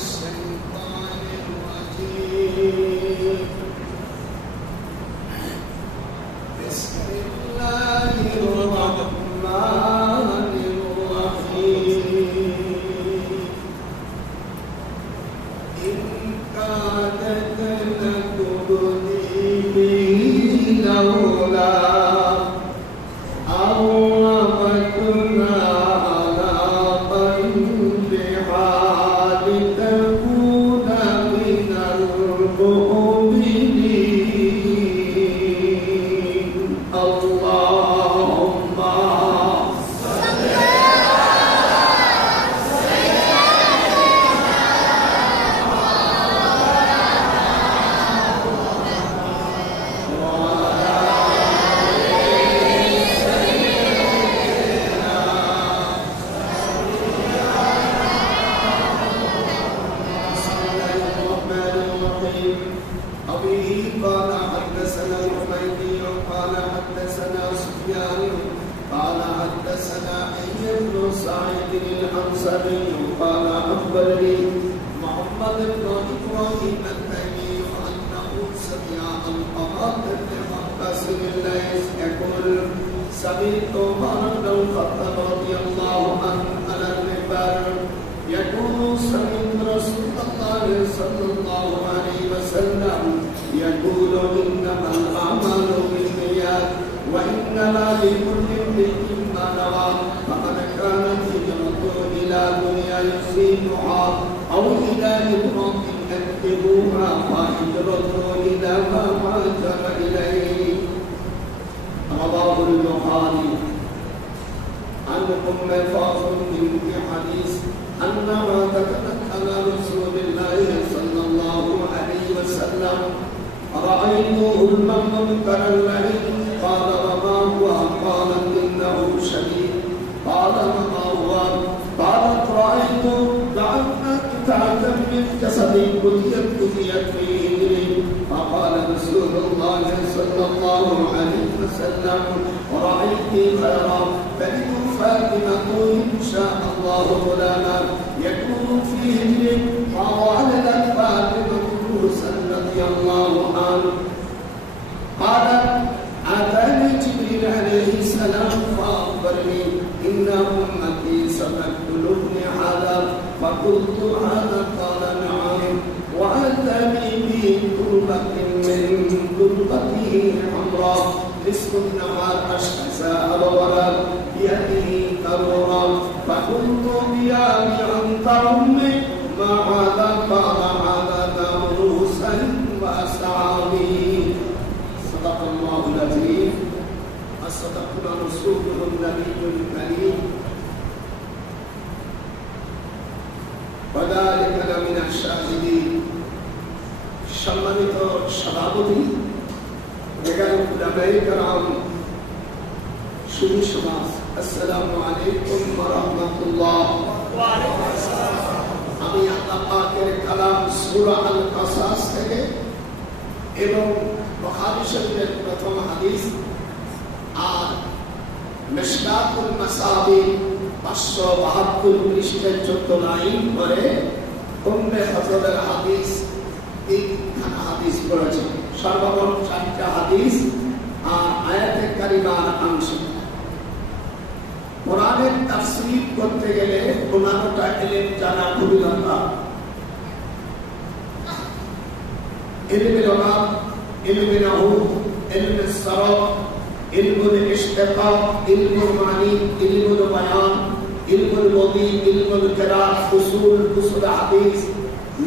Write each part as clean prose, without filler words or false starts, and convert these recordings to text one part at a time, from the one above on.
الشيطان الرجيم بسم الله الرحمن الرحيم إن كادت لتبدي به لولا سمعت عمر بن الخطاب رضي الله عنه على المنبر يقول سمعت رسول الله صلى الله عليه وسلم يقول إنما الأعمال بالنيات وإنما لكل امرئ ما نوى فمن كانت هجرته إلى دنيا يصيبها أو إلى امرأة ينكحها فهجرته إلى ما هاجر إليه. رواه البخاري. عن أم فاطمة بنت حديث أنها ذكرت على رسول الله صلى الله عليه وسلم رأيته المنكر الذي قال وما هو؟ قالت إنه شديد. قال وما هو؟ قالت رأيت جعلنا قطعة من جسدي قتلت فيه. فقال رسول الله صلى الله عليه وسلم رأيت خيرا بنت فاطمة إن شاء الله غلاما يكون فيه فولدت فاطمة موسى رضي الله عنه. قالت أتاني جبريل عليه السلام فأخبرني إن أمتي ستقتلني هذا فقلت هذا قال نعم وأتاني بكربة من كربته حمراء نصف النهار أشخاصا أبورا بيده كرورا فقلت بيامي أنت أمي ما هذا قال هذا دم موسى وأصحابه. صدق الله العظيم وصدقنا رسوله النبي الكريم وذلك لمن الشاهدين. সম্মানিত সভাপতি, উলামায়ে কেরাম, সুধী সমাজ, আসসালামু আলাইকুম ওয়া রাহমাতুল্লাহ। ওয়া আলাইকুম আসসালাম। আমি আল্লাহ পাকের কালাম সূরা আল কাসাস থেকে এবং বুখারী শরীফের প্রথম হাদিস আর মিশকাতুল মাসাবি 572 পৃষ্ঠার 14 লাইন পরে উম্মে হযরতের হাদিস তিনখানা হাদিস পড়েছে। সর্বমোট 4টা হাদিস আর আয়াতে কারিমার অংশ। কোরআনের তাফসীর করতে গেলে 15টা ইলম জানা খুবই দরকার। ইলমে লুগাত, ইলমে নাহু, ইলমে সরফ, ইলমুল ইশতিকাক, ইলমুল মানি, ইলমুল বায়ান, ইলমুল বদি, ইলমুল কিরাত, উসুল হাদিস,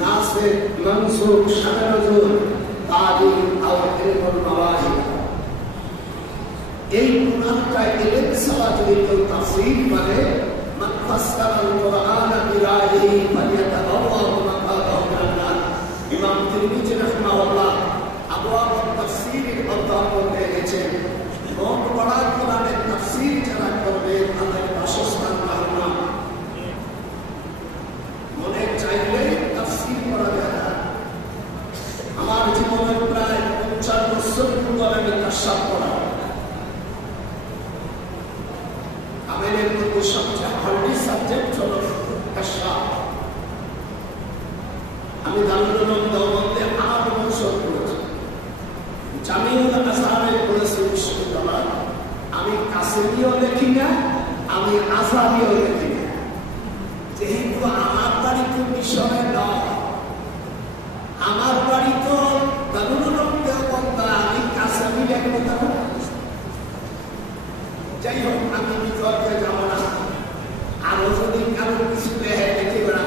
নাসিখ, মানসুখ, শান নজুল, তাজিম আর ইলমুল মাওয়াহিব। এই 15টা ইলম ছাড়া যদি কেউ তাফসীর করে, মান ফাসসারাল কুরআন বিরাইহি ফালিয়াতাবাওয়া মাকাদাহু মিনান নার। ইমাম তিরমিজি রাহিমাহুল্লাহ আবওয়াব তাফসীরের অধ্যায় করতে গেছেন। মন পড়া কোরআনের তাফসীর যারা করবে তাদের বাসস্থান জাহান্নাম। মনে চাইলে তাফসীর করা যায় না। আমার জীবনের প্রায় 50 বছর পূর্বে আমি তাফসীর পড়া। আমাদের মধ্যে সবচেয়ে হার্ডি সাবজেক্ট হলো তাফসীর। আমি দারুল উলুম দেওবন্দে আমার বছর করেছি, জামিউল আজহারে করেছি বিশ্ববিদ্যালয়। আমি কাসেমিও দেখি না, আমি আজহারিও দেখি না। যেহেতু আমার বাড়ি তো মিশনে নয়, আমার বাড়ি তো দারুল উলুম দেওবন্দ, আমি কাসেমি দেখবো না। যাই হোক, আমি বিতর্কে যাব না। আরো যদি কারো কিছু দেখে দেখে বেড়া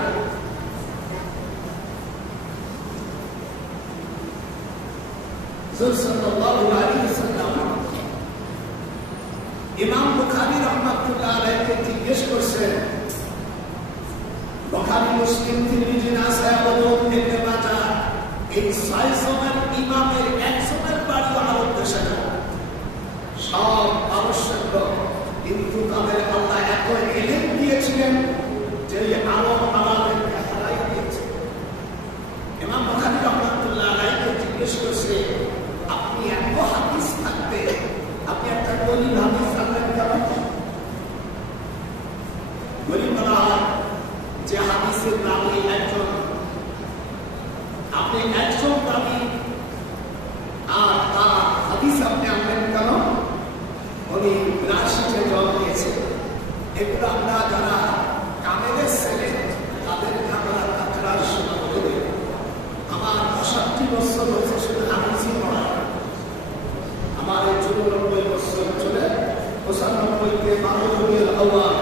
ইমাম বুখারী রাহমাতুল্লাহ আলাইহি জিজ্ঞেস করছেন, বুখারী, মুসলিম, তিরমিজি, নাসাই, আবু দাউদ, ইবনে মাজাহ, এই ৬ জনের ইমামের একজনের বাড়ি আরব দেশে না, সব আবশ্যক, কিন্তু তাদের আল্লাহ এত ইলম দিয়েছিলেন যে আরব আলামদেরকে হারাই দিয়েছে। ইমাম বুখারী রাহমাতুল্লাহ আলাইহি জিজ্ঞেস করছে, আপনি এত হাদিস থাকতে আপনি একটা গরিব হাদিস জানলেন কেন? গরিব বলা যে হাদিসের দাবি একজন, আপনি একজন দাবি, আর তার হাদিস আপনি আনলেন কেন? উনি ৮২তে জন্ম নিয়েছে। এগুলো আমরা যারা কামেলের ছেলে তাদেরকে আমরা তাকরার শোনা বলে। আমার ৬৫ বছর হয়েছে শুধু হাদিসই পড়া। আমার এই ৯৪ বছর চলে ৯৫কে ১২ রবিউল আউয়াল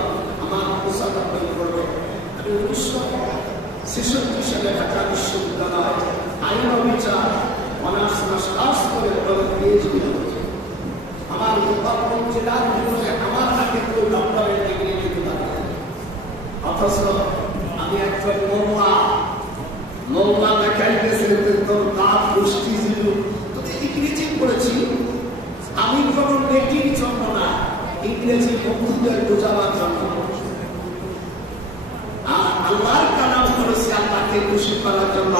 আমার ৯৫ পড়বে। আমি ১৯৬৬ সালে ঢাকা বিশ্ববিদ্যালয় আইন ও বিচার অনার্স মাস্টার্স করে পিএইচডি হয়েছে। আমার ডিপার্টমেন্ট জেলার ভিতরে আমার আগে কেউ ডক্টরের ডিগ্রি নিতে পারে, অথচ আমি একজন মোল্লা দেখাইতেছে তোর দাঁত গোষ্ঠী ছিল, তোকে ইংরেজি পড়েছি। আমি কোন নেটির জন্য না, ইংরেজি বন্ধুদের বোঝাবার জন্য। আর আল্লাহর কালাম করেছি আল্লাহকে খুশি করার জন্য।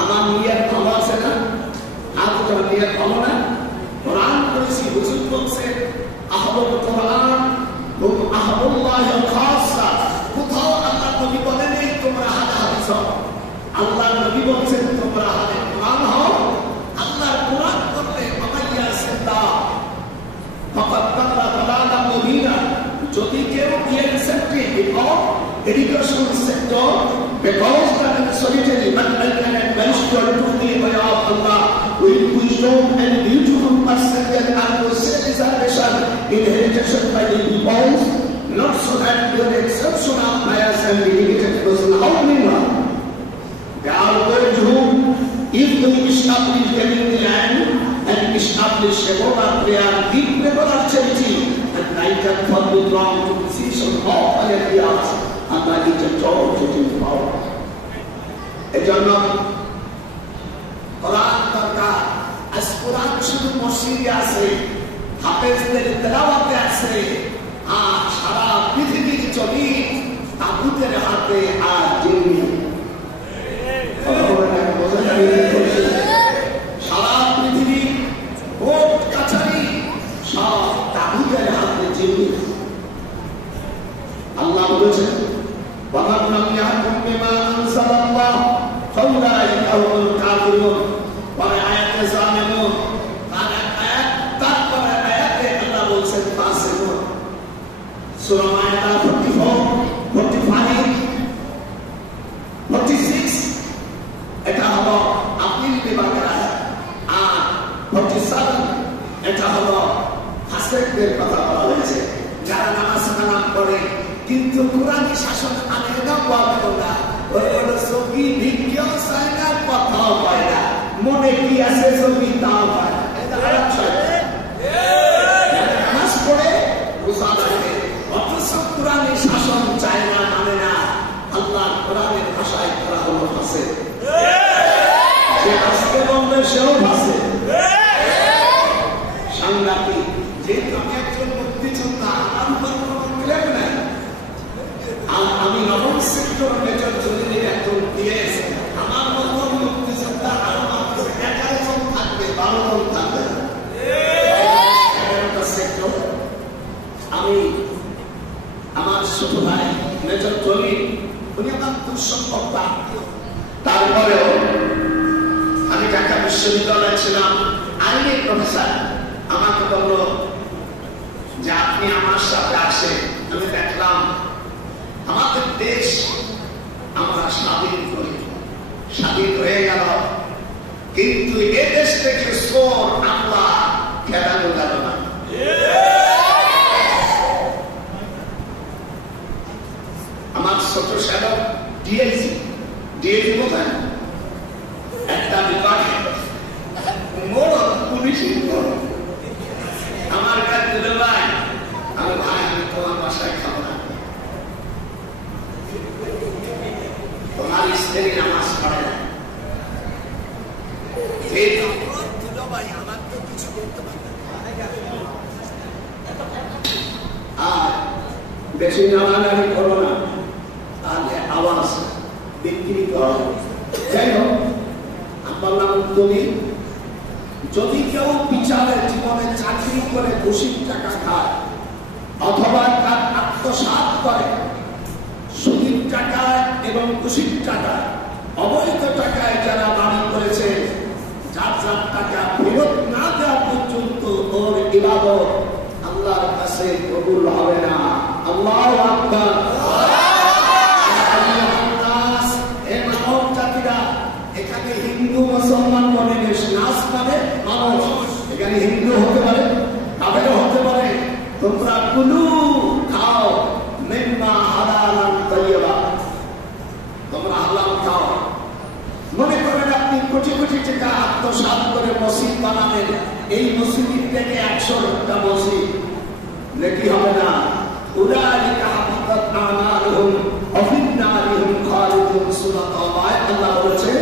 আমার নিয়ত ভালো আছে না? আর তোর নিয়ত ভালো না? কোরআন করেছি, হুজুর বলছে আহবুল কোরআন হুম আহবুল্লাহ খাসা। কোথাও আল্লাহ নবী বলেন এই তোমরা আহলে হাদিস হও, আল্লাহ নবী বলছেন তোমরা আহলে কোরআন হও। আল্লাহর কোরআন করলে আমাইয়া সিদ্ধা ফাকাদ তাকরা দালালাম মুবিনা। যদি কেউ ইয়ের সেক্টরে education sector, because that is solitary but I can manage to do the way of Allah with wisdom and beautiful percentage and socialization inherited by the people, not so that your exceptional bias and limited person only one. They are going to, if they establish them in the land and establish a moral prayer, deep level of charity, and right and from the wrong to decision of ideas, and I need to talk to the power. এজন্য কোরআন দরকার। আজ কোরআন শুধু মসজিদে আছে, হাফেজদের তেলাওয়াতে আছে, আর সারা পৃথিবীর জমিন তাগুতের হাতে আর জিম্মি। সারা পৃথিবী কোর্ট কাছারি সব তাগুতের হাতে জিম্মি। আল্লাহ বলেছেন وَمَنْ لَمْ يَحْكُمْ بِمَا أَنزَلَ اللَّهُ فَأُولَٰئِكَ هُمُ الْكَافِرُونَ। পরে আয়াতে জালিমুন, আর আয়াত তারপরে আয়াতে আল্লাহ বলছেন ফাসিকুন। সূরা মাইদা 44, 45, 46 এটা হলো আপিল বিভাগের আয়াত, আর 47 এটা হলো ফাসিকদের কথা বলা হয়েছে, যারা নামাজ কালাম করে কিন্তু কোরআনী শাসন আনে না, বলে না, ওই হলো সঙ্গী ভিক্ষাও চায় না, কথাও পায় না, মনে কি আছে সঙ্গী তাও পায় না। এটা খারাপ শয়তান। নামাজ পড়ে রোজা রাখে, অথচ কোরআনী শাসন চায় না, মানে না। আল্লাহর কোরআনের ভাষায় করা হলো ফাসে, সে আজকে বলবে সেও ফাসে। সাংঘাতিক। যেহেতু আমি একজন মুক্তিযোদ্ধা, আমার ক্লেম নাই, আমি নবম সেক্টর মেজর জলিলের একজন পিএস, আমার মতো মুক্তিযোদ্ধা আরো মাত্র 11 জন থাকবে, 12 জন থাকবে। সেক্টর আমি আমার ছোট ভাই মেজর জলিল, উনি আমার খুব সম্পর্ক আত্মীয়, তারপরেও আমি ঢাকা বিশ্ববিদ্যালয়ে ছিলাম, আইনের প্রফেসর আমাকে বলল যে আপনি আমার সাথে আসে। আমি দেখলাম আমাদের দেশ আমরা স্বাধীন হয়ে গেল, কিন্তু এ দেশ থেকে সোর আমরা খেলানো গেল না। আমার ছোট সাহেব ডিআইজি কোথায় একটা বিভাগে পুলিশ আমার কাছে দিল, ভাই আমি তোমার বাসায় খাবো না, তোমার স্ত্রী নামাজ পড়ে না। আর বেশি নাড়ানাড়ি করো না, তাহলে আওয়াজ বিকৃত হবে। যাই হোক, বললাম তুমি যদি কেউ বিচারের জীবনে চাকরি করে ঘুষির টাকা খায় অথবা তার আত্মসাৎ করে সুদের টাকায় এবং ঘুষির টাকায়, অবৈধ টাকায় যারা বাড়ি করেছে, যার যার টাকা ফেরত না দেওয়া পর্যন্ত ওর ইবাদত আল্লাহর কাছে কবুল হবে না। আল্লাহু আকবার। এখানে হিন্দু মুসলমান মনে বেশ, নাচ মানে মানুষ, এখানে হিন্দু হতে পারে, কাফের হতে পারে। তোমরা কুলু খাও মিম্মা হালালান তাইয়্যিবা, তোমরা হালাল খাও। মনে করেন আপনি কোটি কোটি টাকা আত্মসাৎ করে মসজিদ বানাবেন, এই মসজিদ থেকে 100টা মসজিদ, নেকি হবে না। উলাইকা হাবিতাত আমালুহুম ওয়া ফিন নারিহিম খালিদুন। সূরা তাওবায় আল্লাহ বলেছে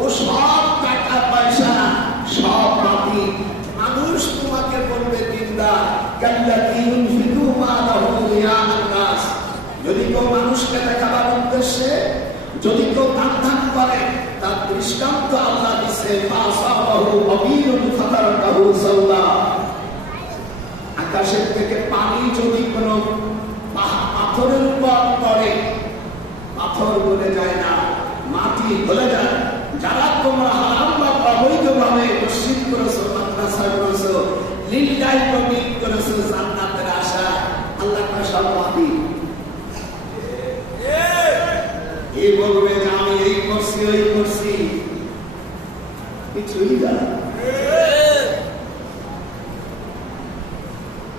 ও সব টাকা পয়সা সব মাটি। মানুষ তোমাকে বলবে দিনদার, কাল্লাযী ইউনফিকু মালাহু রিয়াআন নাস, যদি কেউ মানুষকে দেখাবার উদ্দেশ্যে যদি কেউ দান করে, তার দৃষ্টান্ত আল্লাহ দিচ্ছে ফাসাবাহু আবিরুন ফাতারাকাহু সাওলা। আকাশের থেকে পানি যদি কোনো পাথরের উপর পড়ে, পাথর গলে যায় না, মাটি গলে যায়। যারা তোমরা হারাম বা অবৈধভাবে মসজিদ করেছো, মাদ্রাসা করেছো, লিল্লাহি প্রমিত করেছো জান্নাতের আশা, আল্লাহ সব মাটি। এই বলবে যে আমি এই করছি ওই করছি, কিছুই জানা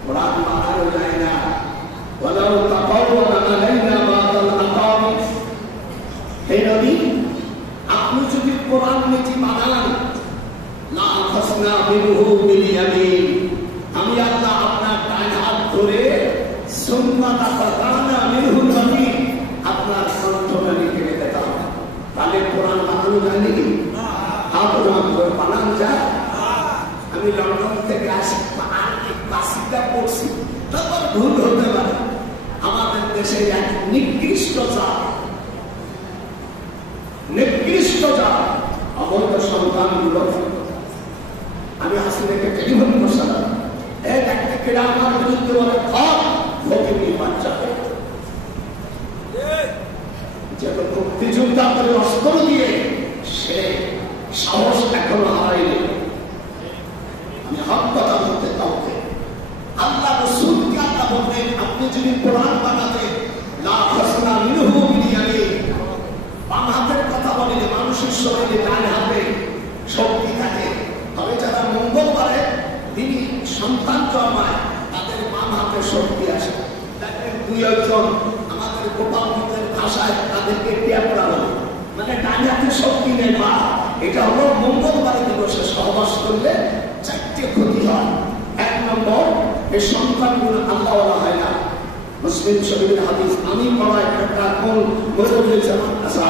কোরআন মানানো যায় না। ওয়ালাউ তাকাওয়ালা আলাইনা বাদাল আকামি, হে নবী আপনি যদি কোরআন নীতি মানান, লা আখাসনা বিরুহু বিল ইয়ামিন, আমি আল্লাহ আপনার ডান হাত ধরে সুন্নাহ তাকানা মিনহুল ওয়াকিন, আপনার কণ্ঠনালী কেটে দিতাম। তাহলে কোরআন মানানো যায় নাকি? বানানো যায়? আমি লন্ডন থেকে আসি, কাশিটা পড়ছি, তারপর ভুল হতে পারে। আমাদের দেশে এক নিকৃষ্ট জাত অবৈধ সন্তানগুলো, আমি হাসিনাকে টেলিফোন করছিলাম, একটা কেড়ে আমার বিরুদ্ধে বলে ফকির বাচ্চা, যেন মুক্তিযোদ্ধা করে অস্ত্র দিয়ে সে সাহস এখনো হারাইনি। আমি হক কথা বলতে কাউকে, আল্লাহ রাসূলকে আল্লাহ বললেন আপনি যদি কোরআন বানাতে লা ফাসনা মিনহু বিয়ামিন, বাম হাতের কথা বলেন, মানুষের শরীরে ডান হাতে শক্তি থাকে, তবে যারা মঙ্গলবারে তিনি সন্তান জন্মায় তাদের বাম হাতে শক্তি আসে। দেখবেন দুই একজন আমাদের গোপালগঞ্জের ভাষায় তাদেরকে পেয়াপড়া বলে, মানে ডান হাতে শক্তি নেই মা। এটা হলো মঙ্গলবারে দিবসে সহবাস করলে 4টে ক্ষতি হয়। 1 নম্বর, এই সন্তানগুলো আল্লাহওয়ালা হয় না। মুসলিম শরীফের হাদিস, আমি পড়া একটা কোন মুরব্বি জামান আসা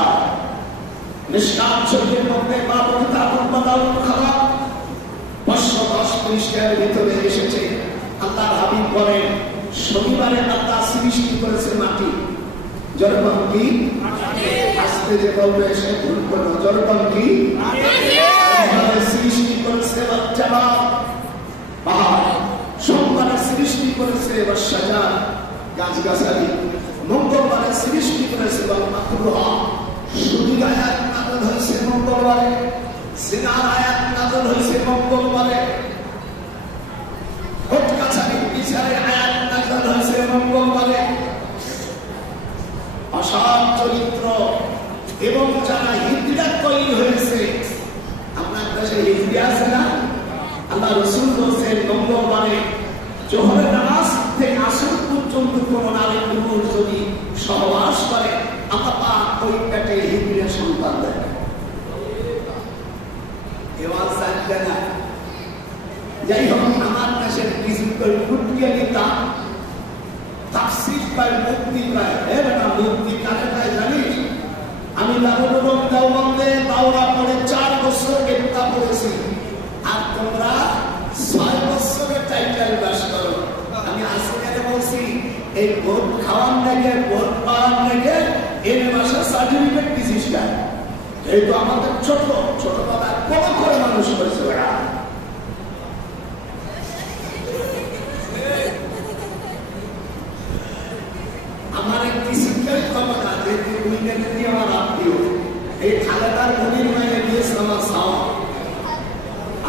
নিষ্কাম শরীফের মধ্যে মা বলতে আপন বাদাল খারাপ 510 পৃষ্ঠার ভিতরে এসেছে। আল্লাহর হাবিব বলেন শনিবারে আল্লাহ সৃষ্টি করেছে মাটি, জড়বন কি আস্তে যে বলবে সে ভুল করলো, জড়বন কি সৃষ্টি করেছে পাহাড়, সোমবারে সৃষ্টি করেছে সাজার গাছগাছালি, মঙ্গলবারে সৃষ্টি করেছে সুবিধায় মঙ্গলবারে, সিনার আয়াত নাযিল হয়েছে মঙ্গলবারে, কোর্ট কাছারির বিচারের আয়াত নাযিল হয়েছে মঙ্গলবারে। অসৎ চরিত্র এবং যারা হিজরত তৈরি হয়েছে, আপনার দেশে হিজরি আছে না? আল্লাহ রাসূল বলেছেন মঙ্গলবারে জোহরের নামাজ থেকে আসর পর্যন্ত কোন নারী পুরুষ যদি সহবাস করে, আল্লাহ পাক ওই পেটে হিজরির সন্তান দেয়। এবার জানতে না, যাই হোক, আমার দেশের কিছু কুটিয়া নেতা তাফসীর পায়, মুক্তি পায়। মুক্তি কারে পায় জানিস? আমি দারুল দেওবন্দে দাওরা পড়ে 4 বছর গেপ্তা পড়েছি, আর তোমরা 6 বছরের টাইটেল পাস করো। আমি আসলে বলছি এই ভোট খাওয়ার নাকি ভোট পাওয়ার নাকি এর ভাষা সার্টিফিকেট দিছিস না? এই তো আমাদের ছোট ছোট কথা বড় করে মানুষ করেছে। আমার একটি শিক্ষার ক্ষমতা আছে, আমার আত্মীয় এই খালেদার মনির মায়ের দিয়েছে আমার সাওয়া,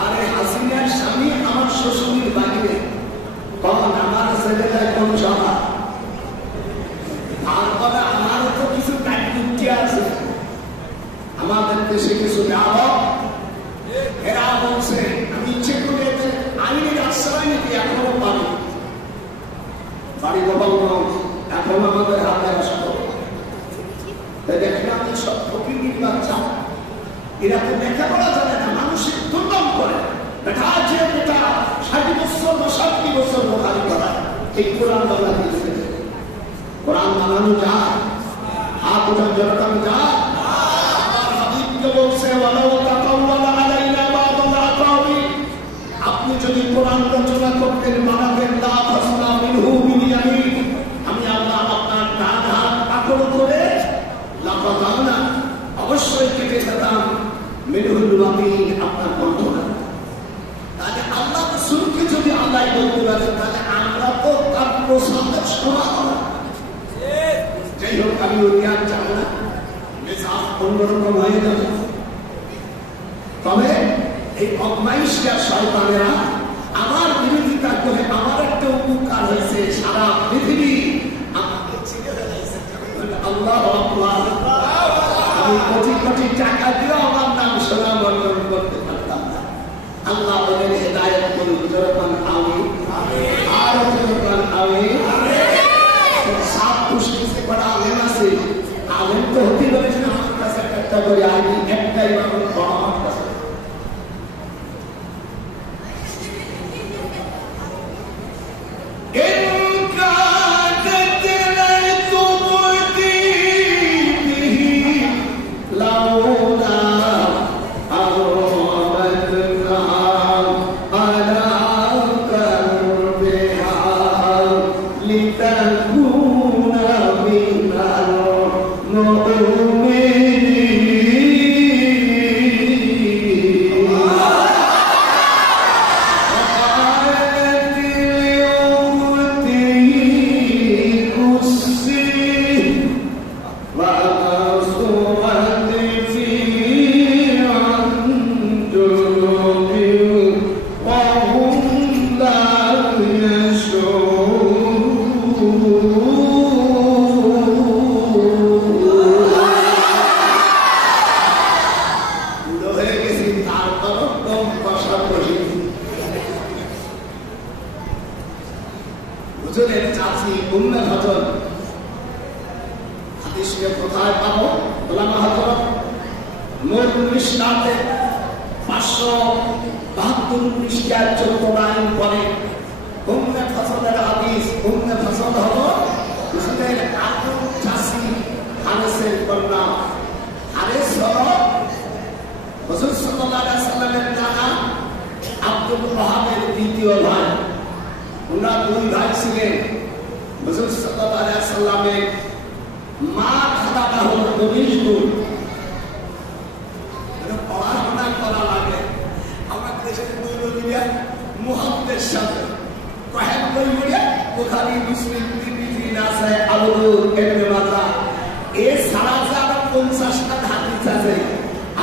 আর এই হাসিনার স্বামী আমার শ্বশুরের বাড়িতে। তখন আমার ছেলেটা এখন সভা, তারপরে আমারও তো কিছু কাটকুটি আছে। আমাদের দেশে কিছু এরা বলছে আমি ইচ্ছে করে এদের আইনের আশ্রয় নিতে এখনো পারি, বাড়ি গোপাল এখন আমাদের হাতে আসতো। দেখেন আমি সব ফকির বাচ্চা, এরা তো দেখা করা যাবে না, মানুষের দুর্দম করে বেটা আছে, বেটা 60 বছর বা 60 বছর বোখারি করা। এই কোরআন বাংলা দিয়েছে, কোরআন বানানো যায়, হাত উঠান জনতাম যায়। আমার হাবিবকে বলছে আপনি যদি কোরআন রচনা করতেন, বানাতেন, আমি আল্লাহ আপনার ডান হাত পাকড় করে লাফাতানা অবশ্যই কেটে যেতাম, মিনহুল ওয়ামিন আপনার বন্ধনা। তাহলে আল্লাহ রাসূলকে যদি আল্লাহ বলতে পারেন, তাহলে আমরা তো তার প্রসাদের সমান না। যাই হোক, আমি ওই আর চাই না, মেজাজ অন্যরকম হয়ে যাবে। তবে এই বদমাইশরা শয়তানেরা আমার বিরোধিতা করে আমার একটা উপকার হয়েছে, সারা পৃথিবী আমাকে চিনে ফেলাইছে। আল্লাহু আকবার। আমি কোটি কোটি টাকা দিয়ে আমার নাম শোনা বর্ণন করতে পারতাম না। আল্লাহ ওদের হেদায়েত করুন, যখন আমি আর যখন আমি সাত পুষ্টিতে করা আলেম আছে, আলেম তো হতে পারে না। আমার কাছে একটা করে আমি একটাই মানুষ আমার কাছে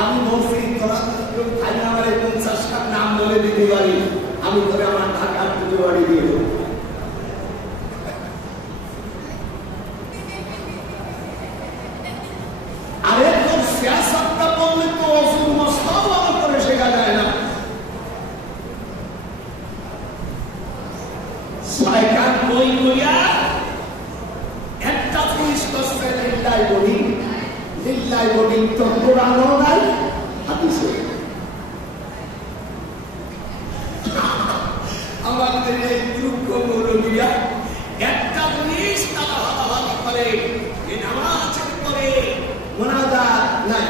আমি বলছি সুযোগ খাই না আমার 50টা নাম বলে দিতে পারি, আমি ধরে আমার ঢাকার পুজো বাড়ি দিয়ে দেবো। আরে তোর সিয়াসতটা বললে তো অসুর মস্তাও ভালো করে শেখা যায় না। ছয়কার বই করিয়া একটা জিনিস করছে লিল্লাহি বলি, লিল্লাহি বলি তো কোরআনও নাই হাদিসও। আমাদের এই যোগ্য মৌলবীরা একটা জিনিস তারা ভাগাভাগি করে, এই নামাজের পরে মুনাজাত নাই।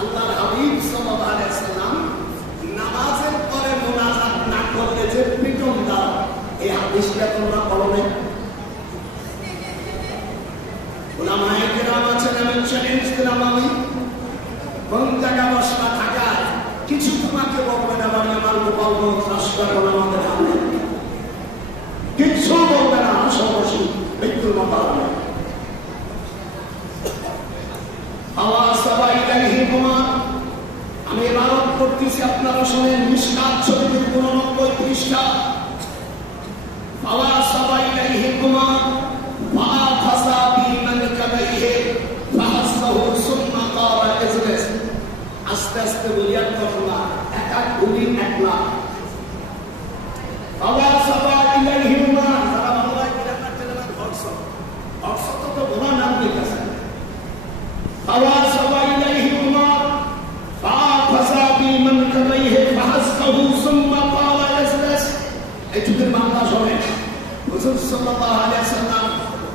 আল্লাহর হাবিব সাল্লাল্লাহু আলাইহি ওয়াসাল্লাম নামাজের পরে মুনাজাত না করলে যে পিটন দাও, এই হাদিসটা তোমরা পড়ো না? উলামায়ে কেরাম আছেন, আমি চ্যালেঞ্জ দিলাম, আমি কোন জায়গা বসা থাকায় কিছু তোমাকে বলবে না, বাড়ি আমার গোপাল রাষ্ট্র আমাদের হাতে কিছু বলবে না, আশাবাসী মৃত্যুর মতো হবে। আমি এবারত করতেছি, আপনারা শোনেন, মিশকাত শরীফের 89 পৃষ্ঠা। আস্তে আস্তে বলিয়া কথা এক এক গুলি এক লাখ।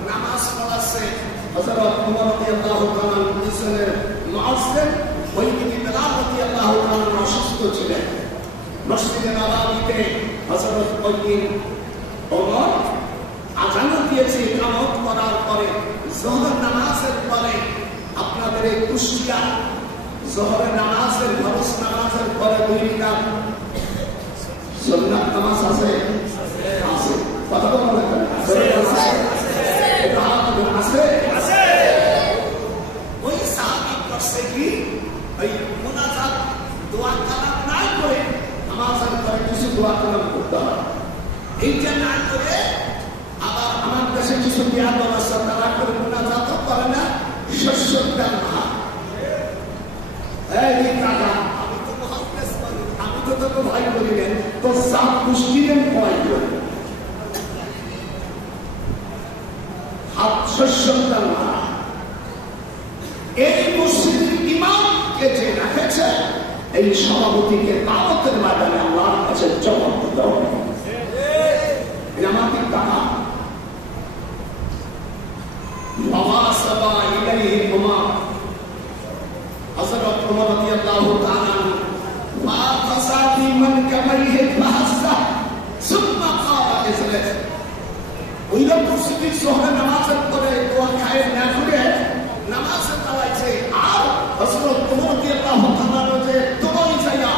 নামাজ পড়াচ্ছে হযরত ওমর রাদিয়াল্লাহু তাআলা পিছনের মুয়াজ্জিন, ওই দিকে বেলাল রাদিয়াল্লাহু তাআলা অসুস্থ ছিলেন। মসজিদে নববীতে হযরত ওমর আযান দিয়েছে, ইকামত করার পরে যোহর নামাজের পরে আপনাদের এই কুষ্টিয়া যোহরের নামাজের ফরজ নামাজের পরে 2 রাকাত সুন্নাত নামাজ আছে, আছে কথা বলা না আছে, আছে আছে। ওই সাহাবী করছে কি, ওই মুনাজাত দোয়া কালাম না করে নামাজের পরে কিছু দোয়া কালাম করতে হয়। এইটা না করে আবার আমার কাছে কিছু বিয়াদব আছে, তারা করে মুনাজাত করে না, শস্যদান মহা। এই কাকা আমি তো মুহাদ্দিস বলি, আমি তো তোকে ভয় করি না, তো সাপ মুশকিলের ভয় করি। এই মসজিদের ইমামকে যে রেখেছে, এই সভাপতিকে দাওয়াতের ময়দানে আল্লাহর কাছে জবাব দিতে হবে। আমাদের টাকা বাবা সাবা ইলাইহি ওমর হযরত ওমর রাদিয়াল্লাহু তাআলা মা ফাসাদি মান কামাইহি ফাহাসা সুম্মা ক্বালা ইসলাত। ওই লোক মসজিদের যোহরের নামাজের পরে দোয়া খায় না করে নামাজে দাঁড়াইছে, আর হযরত ওমর রাদিয়াল্লাহু তাআলা যে দোয়াই যায়া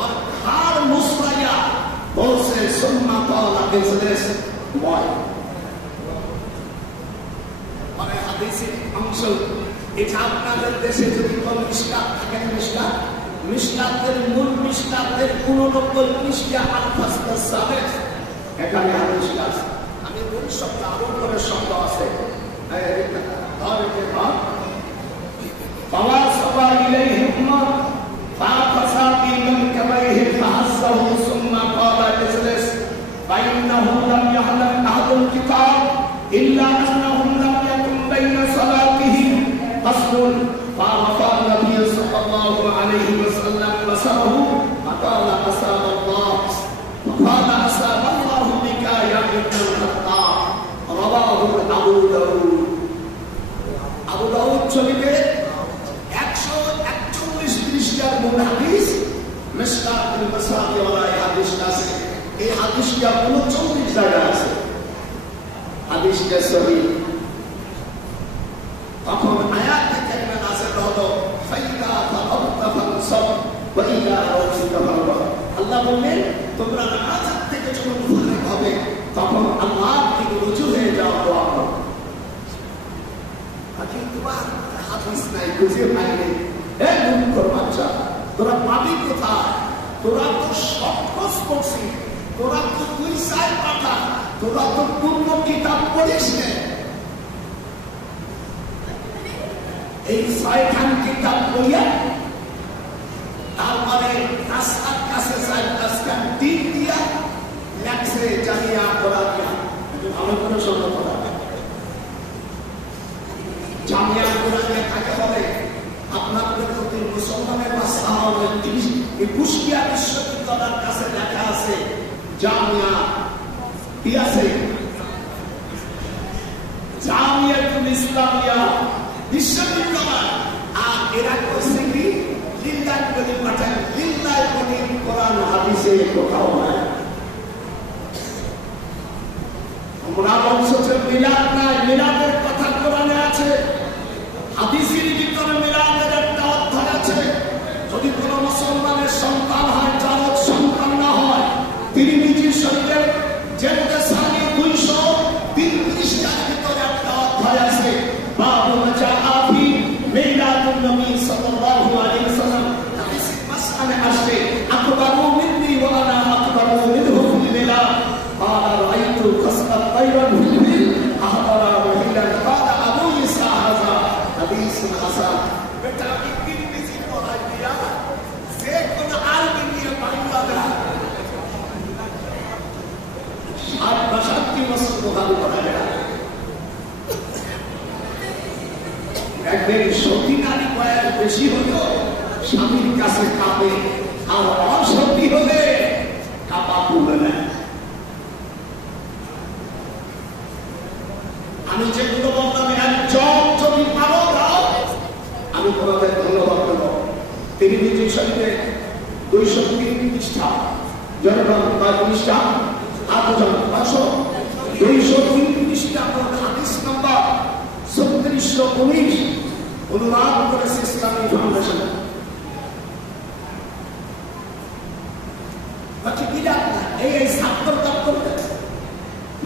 ওর হাড় মুসরাইয়া বলছে সুম্মা ক্বালা ইসলাত বয়। মানে হাদিসের অংশ এটা আপনাদের দেশে যদি কোন মিশকাত থাকে, মিশকাতের মূল মিশকাতের 89 পৃষ্ঠা আল-ফাসল সাবেক এখানে হাদিস আছে। আমি মূল শব্দ আরো করে শব্দ আছে, বাবা সাবা ইলাইহি উমর ফাফাসা বিমান কামাইহি ফাহাসাহু সুম্মা ক্বালা ইজলিস ফাইন্নাহু লাম ইয়াহলাম আহাদুল কিতাব ইল্লা আন্নাহুম লাম ইয়াকুন বাইনা সালাতিহি ফাসলুন ফারাফা নবী সাল্লাল্লাহু আলাইহি ওয়াসাল্লাম বাসারহু ফাকালা আসাবাল্লাহ ফাকালা আসাবাল্লাহু বিকা ইয়া ইবনুল খাত্তাব রাওয়াহু আবু দাউদ। আবু দাউদ শরীফে 141 পৃষ্ঠার মূল হাদিস মিশকাতুল মাসাবি ওয়ালা হাদিস আছে। এই হাদিসটা 39 জায়গায় আছে, হাদিসটা সহিহ। তখন আয়াত থেকে নাযিল হলো ফাইদা ফাআবতা ফানসাব ওয়া ইলা রাব্বিকা ফারগাব। আল্লাহ বললেন তোমরা নামাজ থেকে যখন ফারিগ হবে তখন আল্লাহর দিকে রুজু হয়ে যাও, দোয়া করো। কিন্তু হাদিস নাই, বুঝে পাইনি, এই মূর্খ বাচ্চা তোরা তো পূর্ণ কিতাব পড়িস না। এই 6খান কিতাব পড়িয়া তারপরে রাস্তার কাছে 4-5খান টিপ দিয়া লেখছে জামিয়া কোরআনিয়া। ভালো করে শোনো কথা, জামিয়া কোরআনিয়া কাকে বলে? আপনাদের প্রতি মুসলমানের ভাষা হলো কুষ্টিয়া বিশ্ববিদ্যালয়ের কাছে লেখা আছে জামিয়া, কি আছে? জামিয়াতুল ইসলামিয়া বিশ্ববিদ্যালয়। আর এরা করছে কি লিল্লাহ বলি পাঠান, লিল্লাহ বলি কোরআন হাদিসে কোথাও নাই। আমরা বলছে মিলাদ নাই, মিলাদের কথা কোরআনে আছে, হাদিসের ভিতরে মিলাদের একটা অধ্যায় আছে। যদি কোন মুসলমানের সন্তান হয়, জারজ সন্তান না হয়, তিরমিজি শরীফের জেলদে সানি 233টার ভিতরে একটা অধ্যায় আছে, বাবু জাআ ফি মিলাদুন নবী সাল্লাল্লাহু আলাইহি ওয়াসাল্লাম। হাদিস মাসআলে আসবে আকবারু মিন্নি ওয়া আনা আকবারু মিনহু ফিল মিলাদ। قال رأيت قصة طيرا في الفيل أحضر وهيلا قال أبو يسا هذا حديث حسن. बेटा তিরমিজি পড়াই দিয়া যে কোন আরবি নিয়ে বাংলা 60 বছর বুখারী পড়ায়। একদিন সতী নারী বয়স বেশি হলো স্বামীর কাছে কাঁপে, আর অসতী হলে কাঁপা তুলে নেয়। আমি যেগুলো বললাম একজন যদি পারো দাও, আমি তোমাদের ধন্যবাদ দেব। তিরমিজি শরীফে 203 পৃষ্ঠা, জনগণ 5 পৃষ্ঠা, 8 জন 203 পৃষ্ঠা, হাদিস নাম্বার 3619 অনুবাদ করেছে ইসলামী ফাউন্ডেশন। বাকি বিরাট না, এই ছাত্র দপ্তর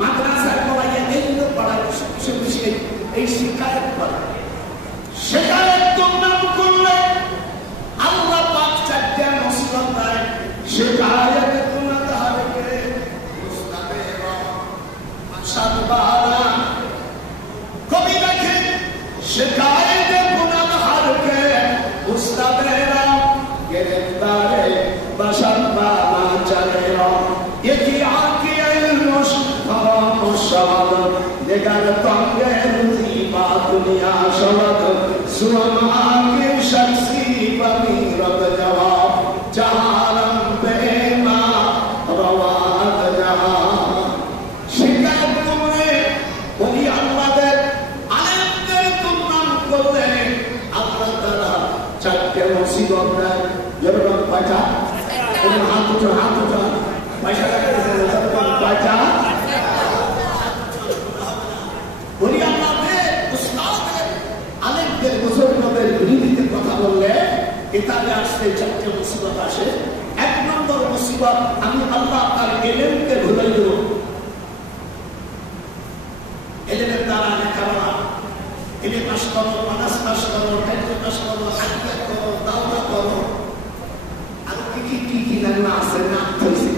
মাদ্রাসায় পড়াইয়া এইগুলো পড়ায় বেশি এই শিকায়ত করে। শিকায়ত নাম করলে আল্লাহ পাক 4টা মুসিবত দেয়। শিকায়ত গুনাহগারকে মুস্তাবেরা মাশাআল্লাহ। কবি দেখেন শিকায়ত গুনাহগারকে মুস্তাবেরা গ্রেফতারে বাশারবা না চলেরা। একি আকি ইলমুশ হারাম শাদ দেগার তঙ্গে রুজিবা দুনিয়া শরত সুম আকে শখসি বমিরত জবাব জাহারম বেমা রওয়াত জাহা। শিকায়ত করে ওই আল্লাহদের আলেমদের দুর্নাম করলে আল্লাহ তাআলা 4টে মুসিবত দেয়। জনগণ পাঁচা হাত উঠা, হাত উঠা, পয়সা পাঁচা বলি আল্লাহদের উস্তাদের আলেমদের মুসলমানদের বিরোধীতে কথা বললে কিতাবে আসছে 4টে মুসিবত আসে। 1 নম্বর মুসিবত, আমি আল্লাহ তার ইলমকে ভুলাই দেব। ইলমের দ্বারা লেখাপড়া, ইলম পাস করো, মানাস পাস করো, টাইটেল পাস করো, হাদিয়া করো, দাওয়া করো, আর কি না আছে না হইছে।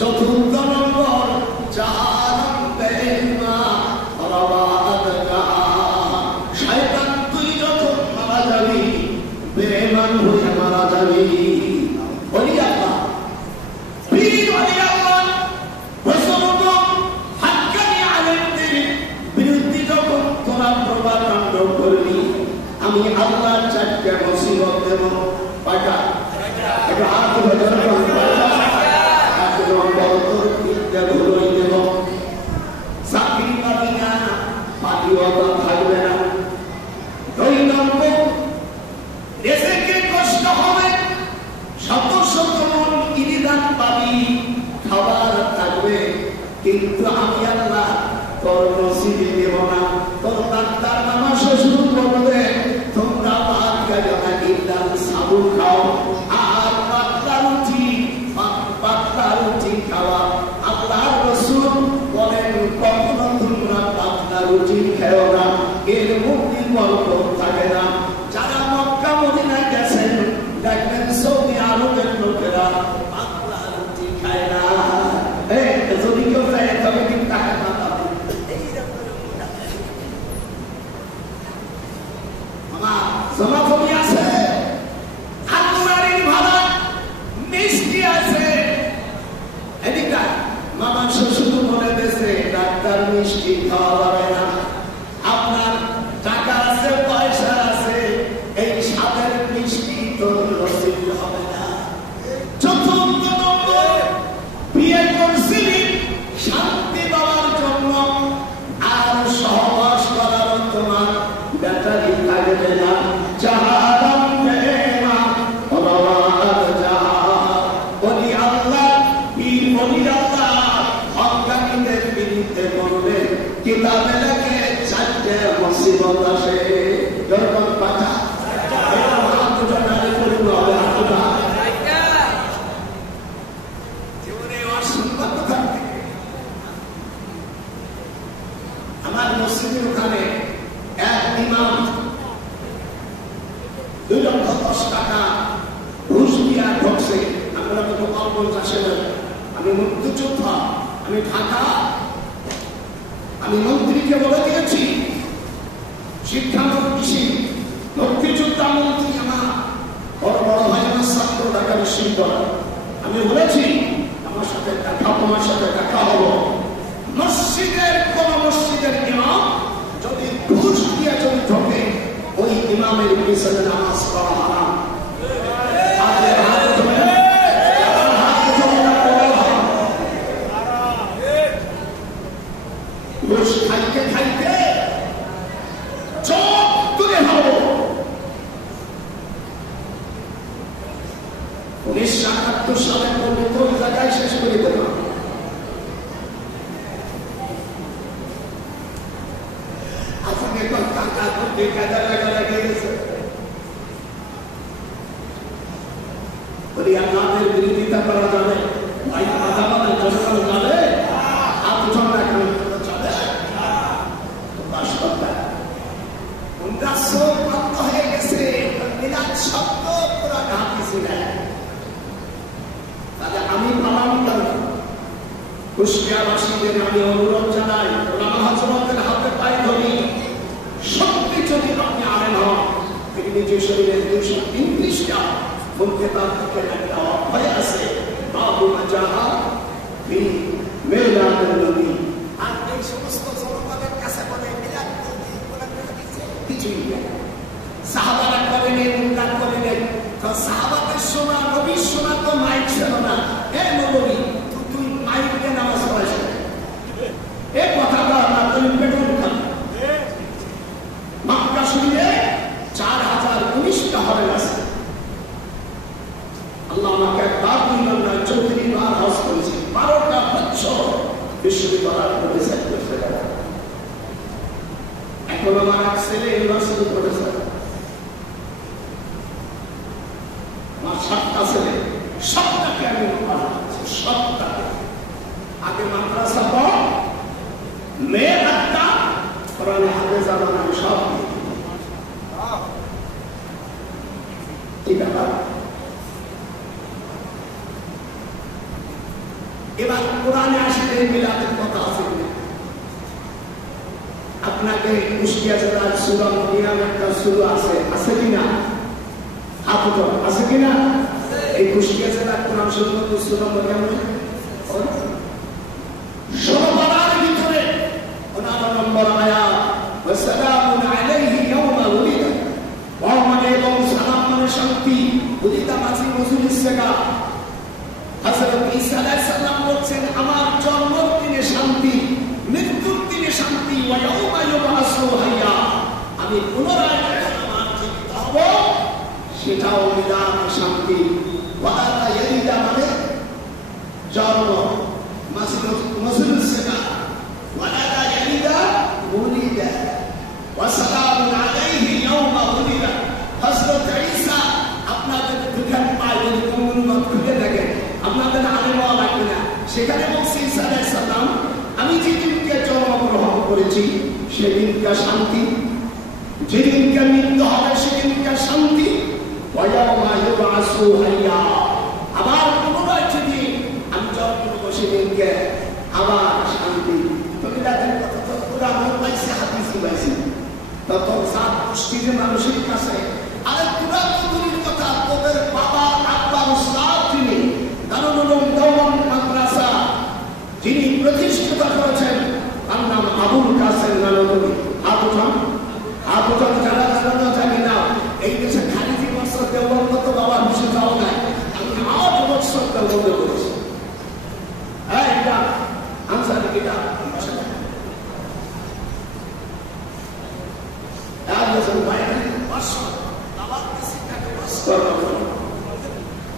চতুর্থ নম্বর জাহান্নাম বেইমা রওয়াত জাহা। শয়তান তুই যখন মারা যাবি, বেঈমান হয়ে মারা যাবি। ওলি আল্লাহ, পীর ওলি আল্লাহ, রাসূলুল্লাহ হাক্কানি আলেমদের বিরুদ্ধে যখন তোরা প্রভাকাণ্ড করবি, আমি আল্লাহ 4টে মুসিবত দেব। পাটা এটা হাত ধরে ভুলই দেব। চাকরি পাবি না, পাতিওয়ালা থাকবে না। 2 নম্বর, রেজেকে কষ্ট হবে, শত শত মন ইরিদান পাবি, খাবার থাকবে তোর নসিবে দেব না। তোর ডাক্তার মামা শ্বশুর বলবে তোমরা ভাত খাও না, ইল্লাল সাবু খাও আর পাতলা রুটি খাওয়া। আল্লাহর রাসূল বলেন কখনো তোমরা পাতলা রুটি খেও না, এর মুক্তি বরকত থাকে না। যারা মক্কা মদিনা গেছেন দেখবেন সৌদি আরবের লোকেরা পাতলা রুটি খায় না। যদি কেউ খায় তবে কিন্তু টাকা না পাবে। আমার জমাফমি আছে, আলমারির ভাড়া মিষ্টি আছে। এদিকটা মামা শ্বশুর বলে দিয়েছে ডাক্তার মিষ্টি খাওয়া যাবে না। আপনার টাকা আছে, পয়সা আছে, এই স্বাদের মিষ্টি তো নসিব হবে না। চতুর্থ নম্বর, বিয়ে করছিলি শান্তি পাওয়ার জন্য, আর সহবাস করার তোমার ব্যাটারি থাকবে না। কিতাবে লেখে চারটে মুসিবত আসে। যখন পাঠা আমার মসজিদের ওখানে এক ইমাম 2,10,000 টাকা ঘুষ দিয়া ঢুকছে। আমরা তো 50 না, আমি মুক্তিযোদ্ধা, আমি ঢাকা, আমি মন্ত্রীকে বলে দিয়েছি শিক্ষামন্ত্রী মুক্তিযোদ্ধা মন্ত্রী আমার বড় বড় ভাই আমার ছাত্র ঢাকা বিশ্ববিদ্যালয়, আমি বলেছি আমার সাথে দেখা, তোমার সাথে দেখা হলো। মসজিদের কোন মসজিদের ইমাম যদি ঘুষ দিয়ে যদি ঢোকে ওই ইমামের পিছনে নামাজ পড়া হারাম। ঘুষ খাইতে খাইতে চোখ তুলে হবো। 1971 সালে পর্যন্ত ওই জায়গায় শেষ করে দেব। আপনাকে টাকা করতে কাজা লাগা লাগিয়েছে বলি আমাদের বিরোধিতা করা যাবে, আমাদের জনগণ যাবে, আত্মজন রাখবে চলে। বাস্তবতা উনকা সব বন্ধ হয়ে গেছে, বিরাট শব্দ পুরা ঘাটিছে না। তাহলে আমি পালন করব। কুষ্টিয়াবাসীদের আমি অনুরোধ জানাই, ওলামা হযরতের হাতে পায়ে ধরি, সত্যি যদি আপনি আলেম হন, তিনি নিজের শরীরের 233টা মুখে তার থেকে একটা অভয় আছে, বাবু মাজাহা ফি মিলাদুন নবী। আর এই সমস্ত জনগণের কাছে বলে মিলাদ নবী কোরআন হাদিসে কিছুই নেই। সাহাবারা করেন, মুনকার করেন, তো সাহাবাদের শোনা, নবীর শোনা তো মাইক ছিল না। এ নবী তুই মাইকে নামাজ পড়াস, এই কথাটা না তুমি পেটুন খান। মক্কা শরীফে 4019টা হল আছে। আল্লাহ আমাকে একবার বললেন না, 34 বার হজ করেছি, 12টা বছর বিশ্ববিদ্যালয় প্রতিষ্ঠা করতে গেল। এখন আমার এক ছেলে ইউনিভার্সিটি পড়েছে, আমার 7টা ছেলে, সবটাকে আমি সবটাকে আগে মাদ্রাসা পড়, মেয়ে একটা কোরআনে হাফেজ বানানো, সব ঠিক আছে। এবার কোরআনে আসলে মিলাদের কথা আছে কিনা? আপনাকে কুষ্টিয়া জেলার সূরা মরিয়ম একটা সূরা আছে কিনা? হাফেজ আছে কিনা? এই কুষ্টিয়া জেলার কোরআন শরীফ সূরা মরিয়ম 16 পারার ভিতরে 15 নম্বর আয়াত, ওয়াসালামুন আলাইহি ইয়াওমা উলিদা, ওয়া মানে এবং সালাম মানে শান্তি, উলিদা মাঝি মজুলিস জায়গা। হযরত ঈসা আলাইহিস সালাম বলেন আমার জন্মের দিনে শান্তি, মৃত্যুর দিনে শান্তি, ওয়া ইয়াওমা ইউবাসু হাইয়া, আমি পুনরায় আমার জীবিত হব, সেটাও মিলাদ শান্তি। ওয়ালা ইয়ালিদা মানে জন্ম, মজুলিস জায়গা, ওয়ালা ইয়ালিদা করেছি সেদিনকার শান্তি, যেদিনকার মৃত্যু হবে সেদিনকার শান্তি, আবার পুনরায় যেদিন আমি জন্ম নেবো সেদিনকে আবার শান্তি। তুমি দেখেন কতটা আমি পাইছি, হাদিসই পাইছি, তত সাত গোষ্ঠীর মানুষের কাছে। আরে তোরা দূরের কথা, তোদের বাবা আব্বা উস্তাদ যিনি দারুল উলুম দেওবন্দ মাদ্রাসা যিনি প্রতিষ্ঠিত করেছেন, তার নাম আবুল কাসেম নানুতুবি। আবুজন যারা জানো জানি না, এই দেশে খালিজি বছর দেওবন্দ তো বাবার বিষয় যাও নাই, আমি 8 বছর দেওবন্দ করেছি। এটা আনসারি কিতাব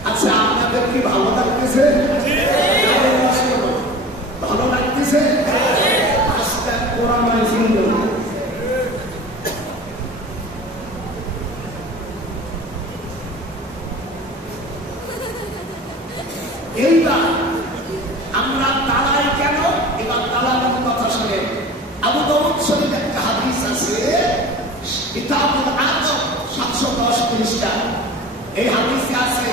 আচ্ছা, আপনাদের কি ভালো লাগতেছে? ভালো লাগতেছে? আজকে কোরআন এইবার আমরা দাঁড়াই কেন? এবার দাঁড়ানোর কথা শুনে আবু দাউদ শরীফ একটা হাদিস আছে, কিতাবুল আদব 710 পৃষ্ঠা। এই হাদিসে আছে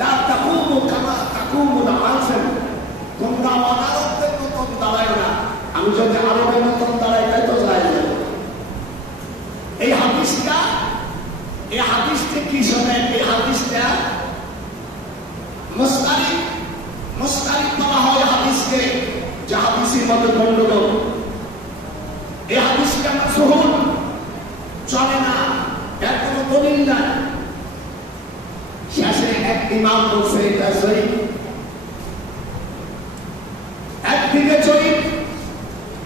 লা তাকুমু কামা তাকুমুল আযম, তোমরা অনারবদের মতন দাঁড়ায় না। আমি যদি আরবের মতন দাঁড়াই তাই তো যায় না। এই হাদিসটা কি শোনেন? এই হাদিসটা মুস্তারিদ বলা হয় হাদিসকে, যে হাদিসের মধ্যে গন্ডগোল। এই হাদিসটা মাসহুল, চলে না, এর কোনো দলিল নাই। শেষে এক ইমাম বলছে এটা সহিহ, একদিকে সহিহ,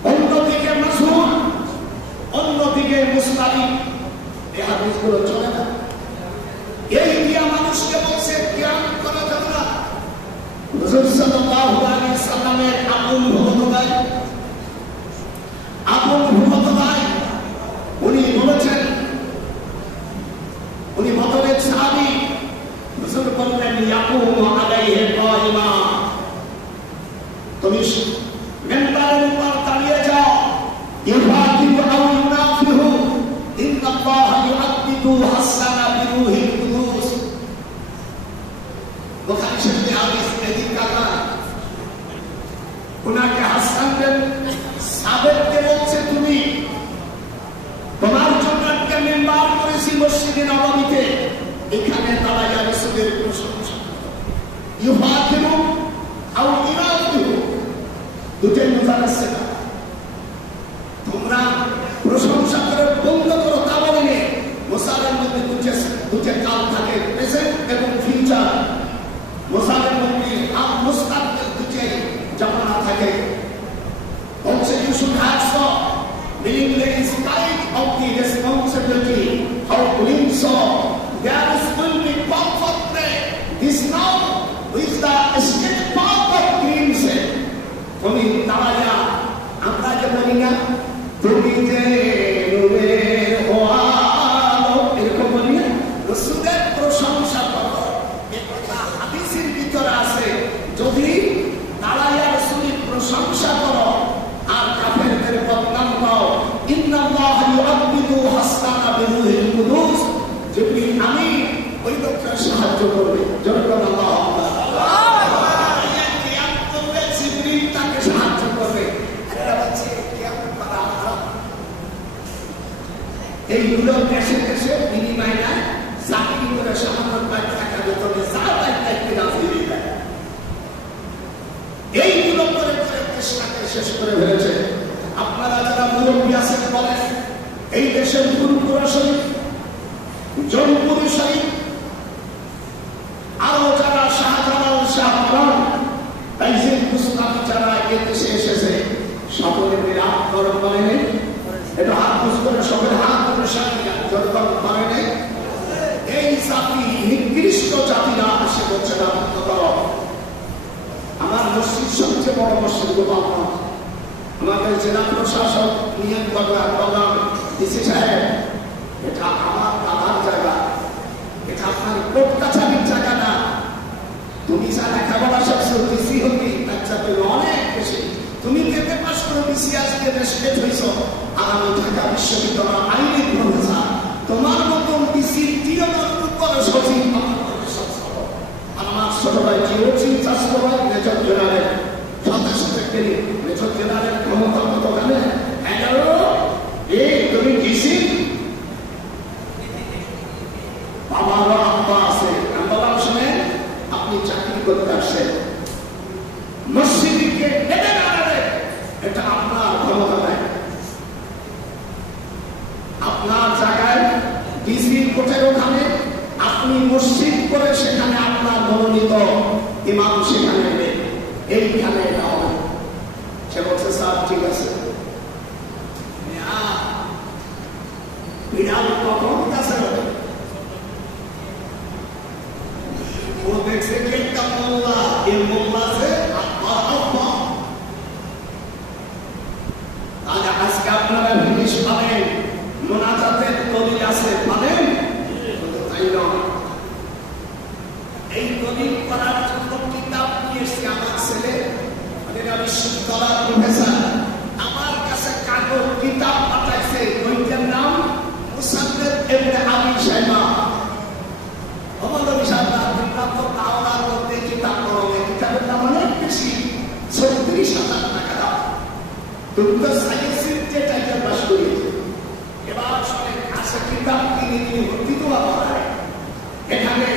অন্যদিকে মাসহুল, অন্যদিকে মুস্তারিদ। এই হাদিসগুলো চলে না। এই দিয়া মানুষকে বলছে কিয়ামত করা যাবে না। রাসূল সাল্লাল্লাহু আলাইহি সাল্লামের আপন ভূমত ভাই উনি বলেছেন, উনি বদরের সাহাবী, রাসূল বললেন ইয়াকুমু আলাইহি কায়িমা, তুমি মিম্বারের উপর দাঁড়িয়ে যাও, ইউফাতিহু আও ইউনাফিহু ইন্নাল্লাহা ইউআদ্দিদু হাসানা বিরূহিল কুদুস। বুখারী শরীফে হাদিস এদিক কাকা উনাকে হাসান বিন সাবেতকে বলছে, তুমি তোমার জন্য একটা মেম্বার করেছি মসজিদে নববীতে, এখানে দাঁড়াইয়া রাসূলের প্রশংসা করো। ইউফাতিহু আও ইউনাফিহু, দুটোই মুজারাসে না। তোমরা প্রশংসা করে বন্ধ করো তা বলেনি। মুসালের মধ্যে দুটো কাল থাকে, প্রেজেন্ট এবং ফিউচার। মুসালের মধ্যে মুস্তাকবিল দুটো জামানা থাকে। বলছে you should have so, meaning there is kind of the responsibility of doing so. There is will be perfectly this now with the escape path of cleansing. তুমি দাঁড়াইয়া আমরা যে বলি না, তুমি যে নূরের আলো, এরকম বলি না, রাসূলের প্রশংসা করো। এই কথা হাদিসের ভিতরে আছে। যদি দাঁড়াইয়া রাসূলের প্রশংসা করো আর কাফেরদের বদনাম দাও, ইন্নাল্লাহা ইউআদ্দিদু হাসানা বিরূহিল কুদুস, যদি আমি ওই লোককে সাহায্য করবে। জনগণ আল্লাহু আকবার। তাকে সাহায্য করবে। এইগুলো দেশে দেশে বিনিময় নাই, চাকরি করে সামান্য টাকা বেতনে এইগুলো করে দেশটাকে শেষ করে ফেলেছে। আপনারা যারা মুরব্বী আছেন বলেন, এই দেশের ফুলপুরা শরীফ, জৌনপুর শরীফ, আরো যারা শাহজালাল, শাহপরান, তাইজিদ মুস্তাফি যারা এই দেশে এসেছে, সকলে বিরাট গরম বলেনি। এটা হাত বুঝ করে সকলে হাত ধরে সাথীরা জনগণ পারেনি। এই জাতি নিকৃষ্ট জাতিরা আসে বলছে না। আমার মসজিদ সবচেয়ে বড় মসজিদ গোপালগঞ্জ। আমাদের জেলা প্রশাসক নিয়োগ করলাম ডিসি সাহেব, এটা আমার দাদার জায়গা, এটা আপনার কোর্ট কাছারির জায়গা না। তুমি যা লেখাপড়া সবচেয়ে ডিসি হবি, তার চাকরি অনেক বেশি। তুমি কেটে পাস বছর বিসিএস কে রেসপেক্ট হইছো আগামী ঢাকা বিশ্ববিদ্যালয় আইনের প্রফেসর তোমার মতন বিসির তিরোধন উপর সচিব আমার ছোট ভাই জিওচি চাষতো ভাই মেজর জেনারেল সদস্য সেক্রেটারি মেজর জেনারেল ক্ষমতা কত জানে 11 এই তুমি ডিসি বাবার আব্বা আছে আন্দোলন শুনে আপনি চাকরি করতে আসেন মসজিদকে নেবে না নেবে এটা আপনার ক্ষমতা নাই আপনার জায়গায় ডিসি কোর্টের ওখানে আপনি মসজিদ করে সেখানে আপনার মনোনীত ইমাম সেখানে নেবে এইখানে এটা হবে সে বলছে স্যার ঠিক আছে বিড়াল কখন কাছে ও দেখছে কি একটা মোল্লা এই মোল্লা আছে তাহলে আজকে আপনারা জিনিস পাবেন মোনাজাতের দলিল আছে পাবেন তাই নয় এই দলিল করার জন্য কিতাব নিয়ে এসে আমার ছেলে বিশ্ববিদ্যালয়ের প্রফেসর আমার কাছে কাগজ কিতাব পাঠাইছে ওইটার নাম মুসাদ্দেদ ইবনে আবি শাইবা মৌলভী সাহেব বিখ্যাত তাওরার মধ্যে কিতাব পড়বে কিতাবের দাম অনেক বেশি 36,000 টাকা দাম তুমি তো সায়েন্সের যে টাইটেল পাস করিয়েছে এবার সবাই কাছে কিতাব কিনে নিয়ে ভর্তি তোলা করায় এখানে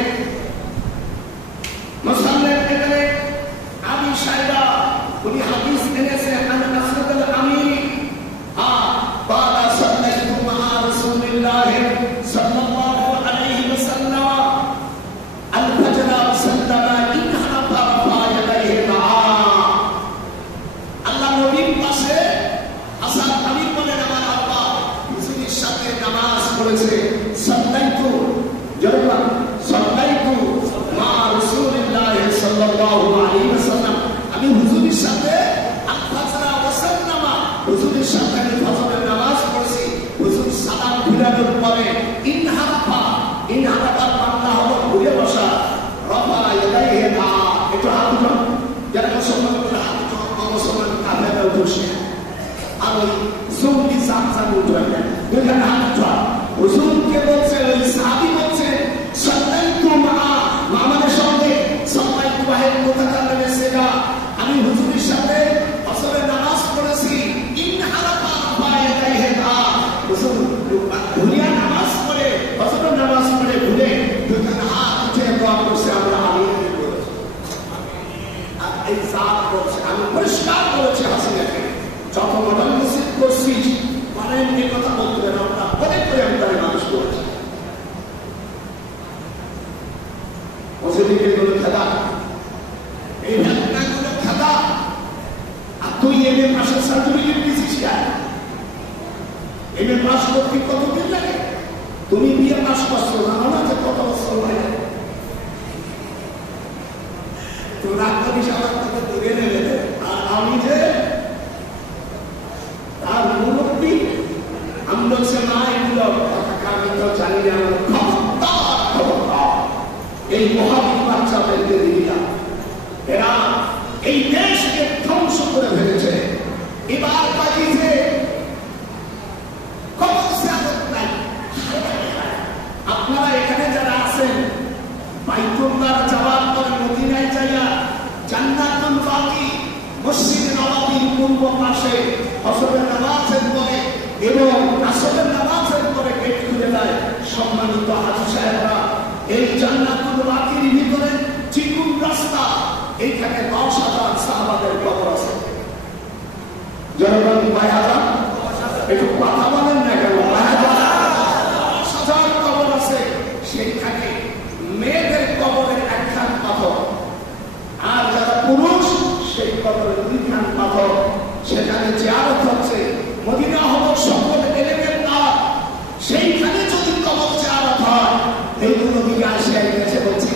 মুসাদ্দেদ ইবনে আবি শাইবা উনি হাদিস এনেছে আন আসরাতুল আমির বাদা সাল্লাল্লাহু মা রাসূলিল্লাহ সাল্লাল্লাহু আলাইহি ওয়াসাল্লাম আল-ফাজর সাল্লামা ইনহাফা ফায়ালাইহি আল্লাহ নবীর পাশে হাসান আমির বলেন আমার আব্বা হুজুরের সাথে নামাজ পড়েছে সাল্লাইতু জরবা সাল্লাইতু মা রাসূলিল্লাহ সাল্লাল্লাহু আলাইহি ওয়াসাল্লাম আমি হুজুরের সাথে আল-ফাজর ওয়াসাল্লামা হুজুরের সাথে আমি ফজরের নামাজ পড়ছি হুজুর সালাম ফিরানোর পরে ইনহাফা বাংলা হলো ঘুরে বসা রফা ইয়াদাইহি দা একটু হাত উঠান যারা মুসলমান করে হাত উঠান মুসলমান কাফেররা বসে আর ওই সুন্নি সামসাম উঠান দুইখানে হাত উঠান হুজুরকে বলছে ওই সাহাবী বলছে সাল্লাইতু মামাদের সঙ্গে সাল্লাইতু ওয়াহিদ মুতাকাল্লিমের সেগা আমি হুজুরের সাথে ফজরের নামাজ পড়েছি ইনহাফা ফায়াদাইহি দা হুজুর দুনিয়া নামাজ পড়ে ফজরের নামাজ পড়ে ভুলে দুইখানে হাত উঠে দোয়া করছে আমরা আমিন বলেছি আর এই জাত বলছে আমি পরিষ্কার বলেছি হাসিনাকে যত মডেল মসজিদ করছিস মানে এই কথা বলতে না আমরা অনেক করে আমি তাদের মানুষ করেছি মসজিদকে কোনো খেলা এই ভ্যাটনাগুলো খেলা আর তুই এমএ পাশের সার্টিফিকেট দিছিস কেন এমএ পাস করতে কতদিন লাগে তুমি বিয়ে পাস করছো জানো না যে কত বছর লাগে তো রাখতে আমার থেকে দূরে নেবে আর আমি যে তার মুরব্বী আমরা সে না এগুলো আমি তো জানি না খবরদার এই মহাবীর বাচ্চাদেরকে দিলাম এরা এই দেশকে ধ্বংস করে ফেলেছে এবার পাঠিয়েছে আপনারা এখানে যারা আছেন বাইতুল্লাহ যাওয়ার পর মদিনায় যাইয়া জান্নাতুল বাকি মসজিদ নববীর পূর্ব পাশে ফজরের নামাজের পরে এবং আসরের নামাজের পরে গেট খুলে দেয় সম্মানিত হাজী সাহেবরা এই জান্নাতুল বাকির ভিতরে চিকুন রাস্তা এইখানে 10,000 সাহাবাদের কবর আছে জনগণ 5,000 একটু কথা বলেন না কেন 10,000 কবর আছে সেইখানে মেয়েদের কবরের একখান পাথর আর যারা পুরুষ সেই কবরের 2খান পাথর সেখানে জিয়ারত হচ্ছে মদিনা হলো সকল এলেমের নাম সেইখানে যদি কবর জিয়ারত হয় এইগুলো দিকে আসে গেছে বলছে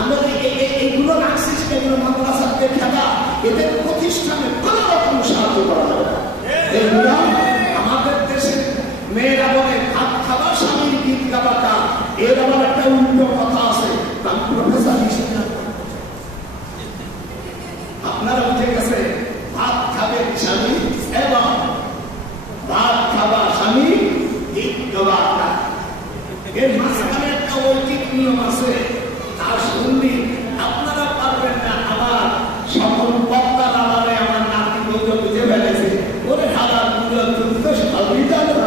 আমরা এইগুলো রাখছি এগুলো মাদ্রাসাকে খেলা এদের প্রতিষ্ঠানে কোনো রকম সাহায্য করা যাবে না এগুলো আমাদের দেশের মেয়েরা বলে ভাত খাবা স্বামীর গীত গাবাটা এর আবার একটা উল্টো কথা আছে প্রফেসর হিসেবে আপনারা উঠে স্বামী এবং ভাত খাবা স্বামী ঈদ খাবা। এর মাঝখানে একটা ঐকিক নিয়ম আছে, তা শুনবি আপনারা পারবেন না। আমার সকল বক্তার আমারে আমার নাতি বউকে বুঝে ফেলেছে, ওরে হালাল পুজো তুমি তো সবই জানো।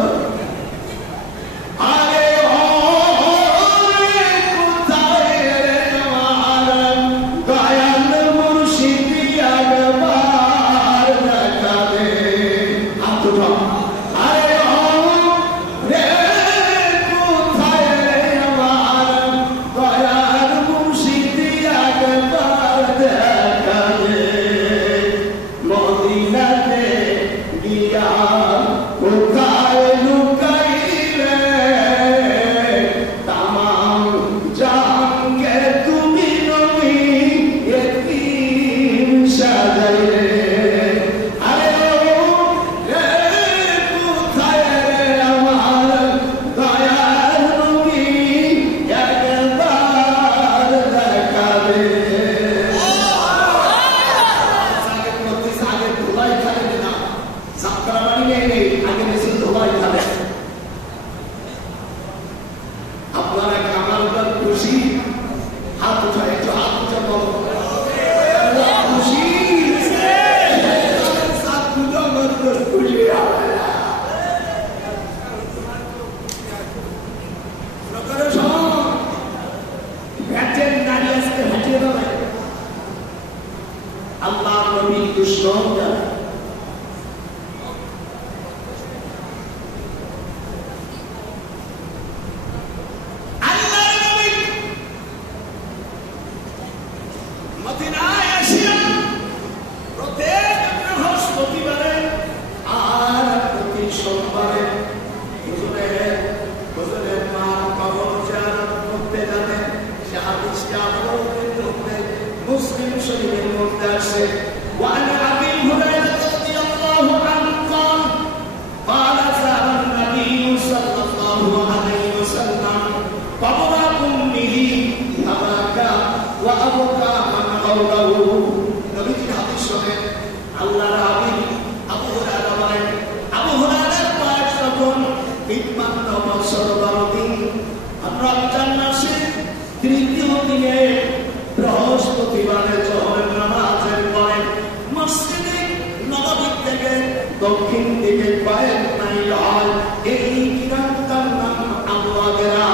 দক্ষিণ দিকে পায়ের নাই লাল এই কিরামতার নাম আল্লাহ গেরা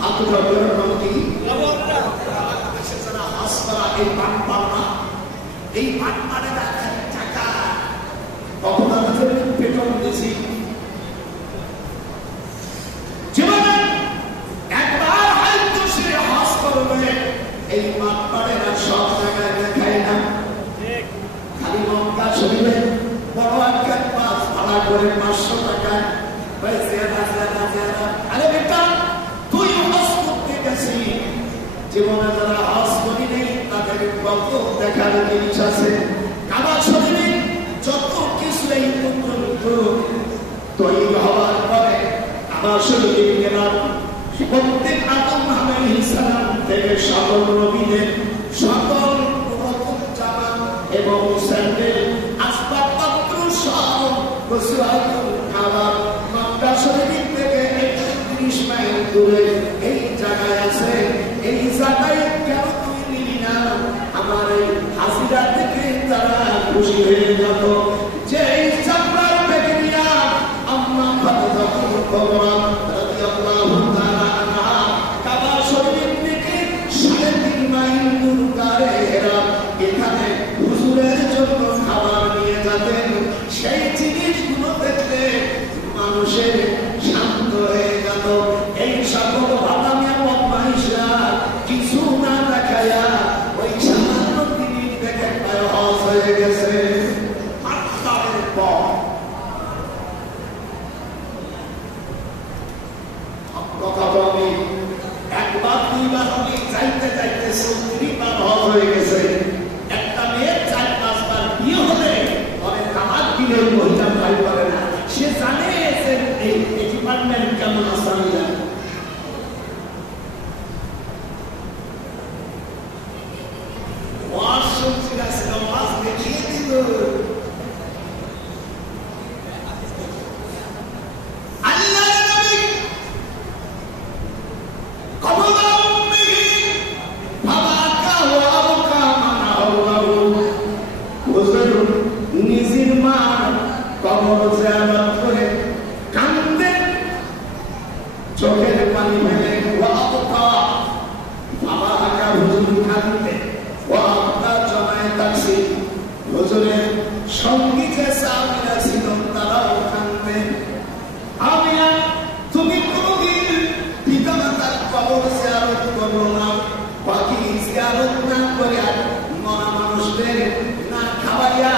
হাত ধরে নদী দেশে যারা হাসপাতাল এই পাটপাড়েরা টাকা তখন আমাদের বেতন দিয়েছি জীবনে একবার হয়তো সে হাস করবে এই পাটপাড়েরা সব জায়গায় দেখায় না খালি মক্কা শরীফে বড় একটা পাস ভাড়া করে 500 টাকা আরে বেটা তুই হজ করতে গেছি জীবনে যারা হজ করি নেই তাদের কত দেখার জিনিস আছে কাবা শরীফে যত কিছু এই পর্যন্ত তৈরি হওয়ার পরে কাবা শরীফে গেলাম প্রত্যেক আদম আলাইহিস সালাম থেকে সকল নবীদের সকল রকম জামা এবং স্যান্ডেল আসবাবপত্র সব গোসলাতুল কাবা মক্কা শরীফ থেকে 31 মাইল দূরে এই জায়গায় আছে এই জায়গায় কেন তুই নিলি না আমার এই হাসিরা থেকে তারা খুশি হয়ে যেত যে এই চাপড়ার বেগে নিয়া আম্মা ফাতেমা কুবরা রাদিয়াল্লাহু তাআলা আনহা কাবা শরীফ থেকে 3.5 মাইল দূর গায়ে হেরা এখানে হুজুরের জন্য খাবার নিয়ে যেতেন সেই জিনিসগুলো দেখলে মানুষের শান্ত হয়ে যেত এই সকল বাদামিয়া বদমাইশরা কিছু না দেখায়া ওই সামান্য জিনিস দেখে পায় হজ হয়ে গেছে আত্মারের পর কথা বলি একবার দুইবার আমি যাইতে যাইতে 70 বার হজ হয়ে গেছে একটা মেয়ের 4-5 বার বিয়ে হলে অনেক কামাত দিলে মহিলা ভাই পারে না সে জানে যে এই ডিপার্টমেন্ট কেমন আসামিরা ওয়াজ শুনছিলা ছিল ওয়াজ দেখিয়ে দিল কবর জিয়ারত করে কান্দে চোখের পানি ফেলে ওয়াবকা বাবা আকা হুজুর কান্দে ওয়াবকা জমায়ে তাকসি হুজুরের সঙ্গী যে সাহাবীরা ছিল তারাও কান্দে আমিয়া তুমি কোনদিন পিতামাতার কবর জিয়ারত করো না বাকি জিয়ারত না করে মরা মানুষদের না খাওয়াইয়া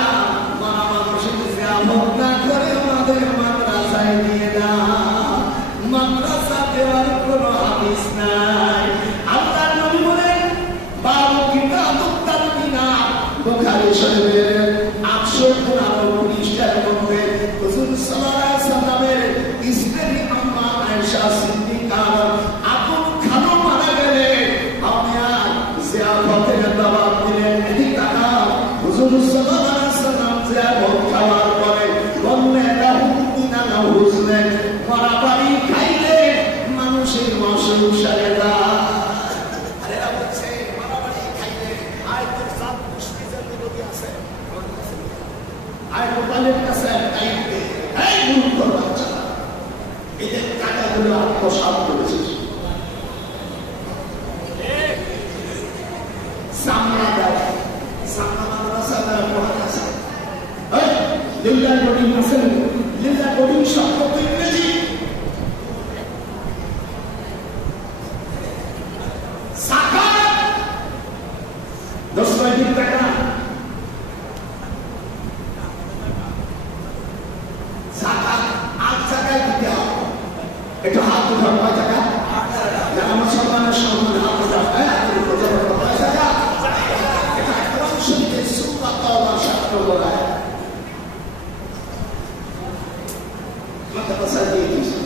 মরা মানুষের জিয়ারত না করে আমাদের মাদ্রাসায় নিয়ে না মাদ্রাসা দেওয়ার কোনো হাদিস নাই আল্লাহর নবী বলেন বাবু কিতাবুত তালবিনা বুখারী শরীফের 815 পৃষ্ঠার মধ্যে রাসূল সাল্লাল্লাহু আলাইহি ওয়াসাল্লামের স্ত্রী আম্মা আয়েশা সিদ্দিকা আপন খালো মারা গেলে আমিয়া জিয়ারতের দাওয়াত দিলেন এই টাকা রাসূল সাল্লাল্লাহু আলাইহি ওয়াসাল্লাম জিয়ারত খাওয়ার পরে বললেন লাহুমিনা লাহুজনে মারাবাড়ি খাইলে মানুষের অসুখ সারে না আরে বলছে মারাবাড়ি খাইলে আয়তের জাত মুশকিলের বিরোধী আছে আয় কোরআনের কাছে টাইমে এই মূর্খ বাচ্চা এদের টাকাগুলো আত্মসাৎ করেছিস সামনা দেয় সামনা মাদ্রাসা দ্বারা পড়া আছে এই লিল্লাহ বোর্ডিং আছে লিল্লাহ বোর্ডিং শব্দ তো ইংরেজি সাকাত 10 টাকা সাকাত 8 টাকায় দিতে হবে একটু হাত উঠাও 5 টাকা যারা মুসলমানের সম্মান হাত উঠাও হ্যাঁ এটা একদম শুনতে সুন্নাত আল্লাহ শাস্ত্র বলায় মাদ্রাসা দিয়ে দিয়েছে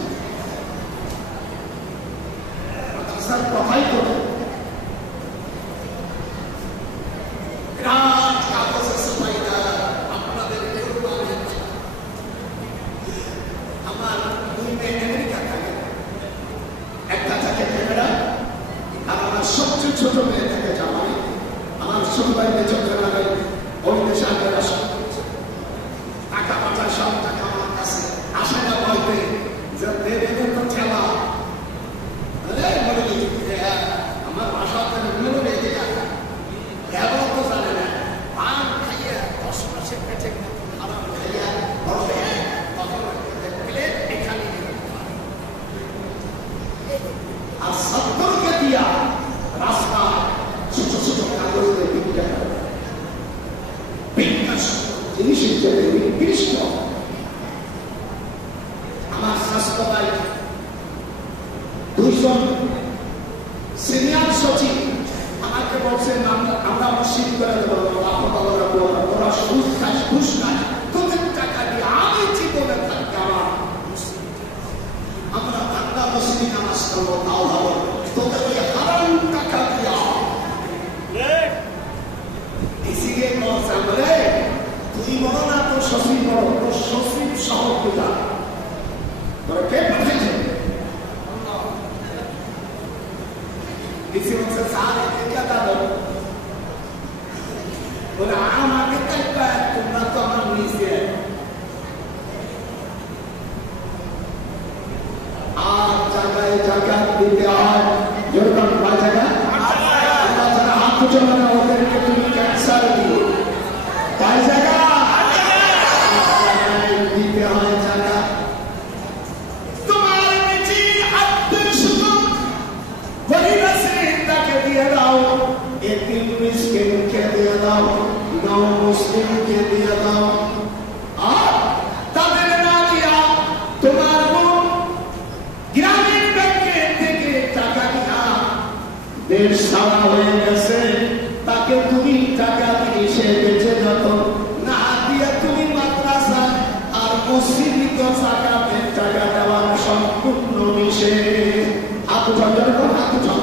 মাদ্রাসার কথাই তো রাত কাগজে সবাইরা আপনাদের আমার দুই মেয়ে আমেরিকা থাকে একটা থাকে ক্যানাডা আর আমার সবচেয়ে ছোট মেয়ে থাকে জার্মানি আমার ছোট ভাই বেচন্দ্র নামে ওই দেশে আগে আসা টাকা পয়সা সব টাকা আমার কাছে আসে না বলতে যে দেবে তো ঠেলা আমার ভাষাতে মনে দেখা এবার তো জানে না পান খাইয়া 10 মাসের পেটে খারাপ খাইয়া বড় হয়ে তখন প্লেট এখানে আর 70 দিয়া রাস্তা ছোট ছোট কাগজে বিক্রি করে বিকাশ জিনিস হিসেবে নিকৃষ্ট আমার স্বাস্থ্য ভাই 2 সিনিয়র সচিব আমাকে বলছেন আমরা মসজিদ করে দেবো ওরা ঘুষ খায় তোদের টাকা দিয়ে আমি জীবনে থাকতে আমরা বাংলা মসজিদ নামাজ করবো তাও ভালো তোদের ওই হারাম টাকা দিয়া এসিকে বলছে বলে তুই বড় না তোর সচিব বড় তোর সচিব সহ পূজা তোরা কে পাঠাইছে Dice se sabe que cada una ama que está para una toma misia jaga dite aaj jorkan ba jaga hath jomana oderke tumi cancer diye pai jaga dite aaj jaga তোমার নিচে আব্দুল শুকুর গরিব তাকে দিয়ে দাও এতিম মিসকিনকে দিয়ে দাও নও মুসলিমকে দিয়ে দাও আর তাদের না দিয়া তোমার বোন গ্রামীণ ব্যাংকে থেকে টাকা কিনা দেশ ছাড়া হয়ে গেছে তাকে তুমি টাকা দিয়ে সে বেঁচে যেত না দিয়ে তুমি মাদ্রাসা আর মসজিদ জাকাতের টাকা দেওয়ার সম্পূর্ণ নিষেধ হাত উঠান হাত উঠান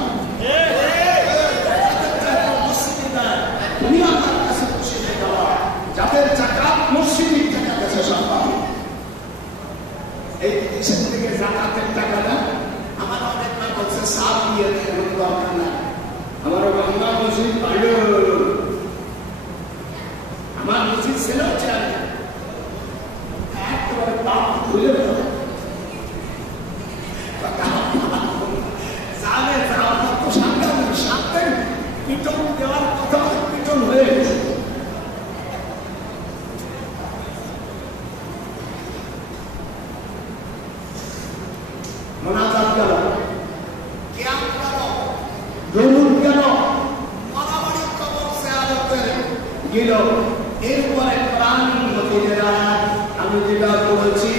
যাদের জাকাত মসজিদের টাকা গেছে সরকার এই দেশের থেকে জাকাতের টাকাটা আমার অনেক না বলছে সার দিয়ে দেওয়ার দরকার না আমার বাংলা মসজিদ ভালো আমার মসজিদ ছিল 1 দিল। এরপরে কোরআন মজিদের আয়াত আমি যেটা বলেছি,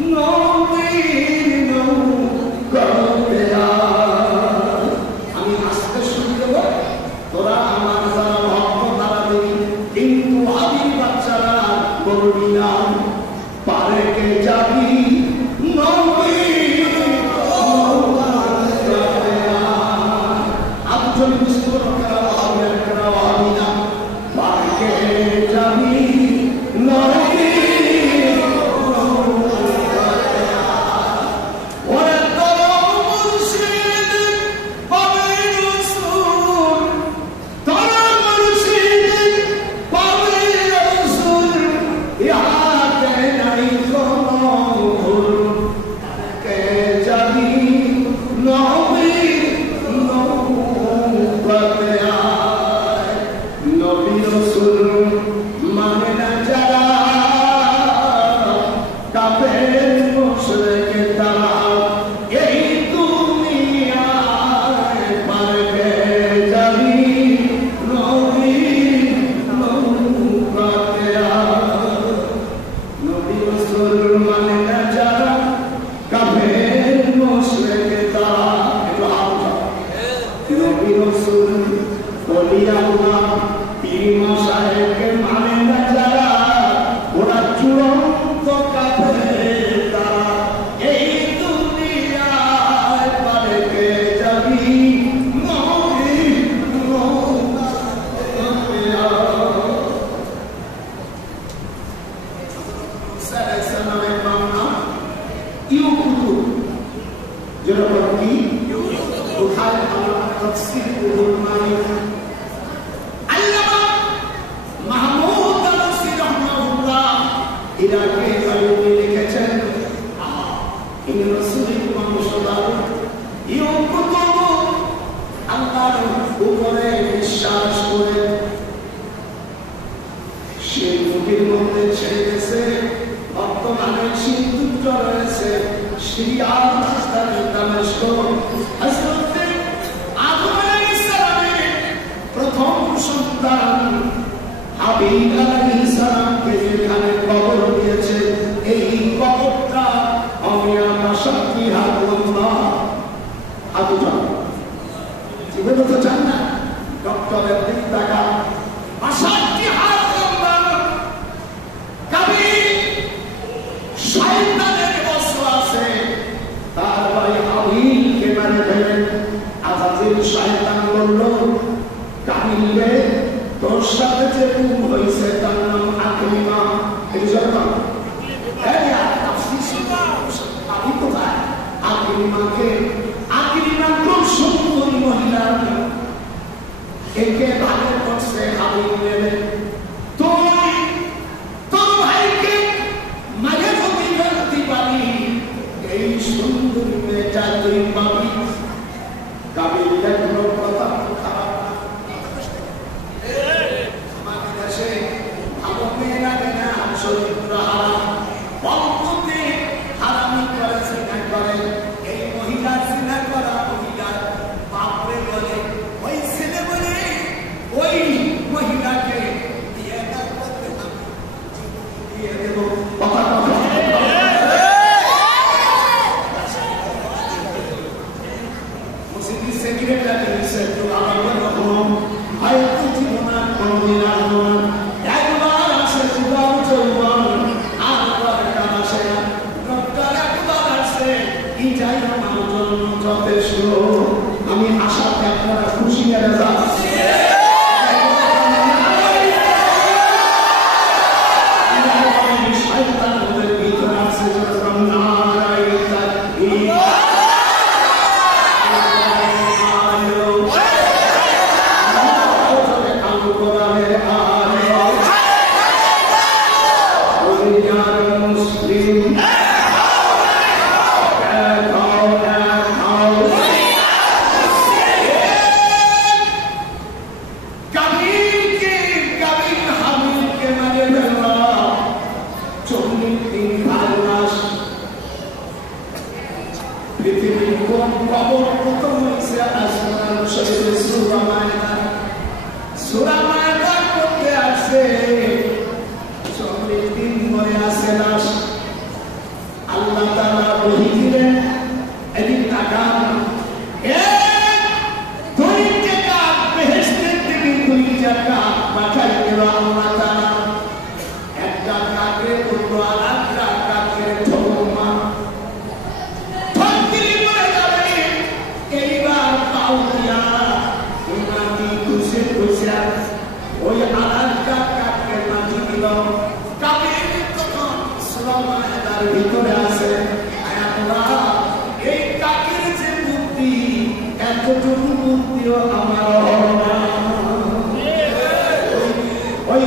No সিরিয়ার রাজধানী দামেস্ক হযরত আদম আলাইহিস সালামের প্রথম সন্তান হাবিব আলাইহিস সালামকে যেখানে কবর দিয়েছে এই কবরটা আমি আমার শক্তি হাতুল্লাহ হাতুল্লাহ জীবনে তো চান না ডক্টরের দিক দেখা আশাটি হাত লম্বা কবি শয়তানের ওয়াসওয়াসে তার ভাই হাবিলকে মেরে ফেলেন আজাজিল শয়তান বলল কামিলে তোর সাথে যে গুম হয়েছে তার নাম আকলিমা এই জন্য আমি কোথায় আকলিমাকে আকলিমা খুব সুন্দরী মহিলা একে ভালো করছে হাবিল নেবে তুই তোর ভাইকে মাঝে যদি ফেলতে পারি এই সুন্দরী মেয়েটা তুই পাবি কাবিল দেখলো কথা খারাপ আমাদের দেশে ভালো মেয়ে লাগে না চরিত্র হারাম বন্ধুতে হারামি করে সিনা করে এই মহিলা সিনা করা মহিলা বাপরে বলে ওই ছেলে বলে ওই মহিলাকে বিয়ে না করতে আমি দিয়ে দেবো মুসলিম সেক্রেটারি সেক্টর আমার রকম হয়তো জীবনা কোনদিন আগমন একবার আসে জীবন চলমান আবার কাছে ডক্টর একবার আসে এটাই আমার জন্য যথেষ্ট আমি আশাতে আপনারা খুশি হয়ে যান শয়তানের ভিতরে আছে যখন নারায়ণ ভিতরে আছে এই কাকের যে বুদ্ধি এতটুকু বুদ্ধিও আমার ওই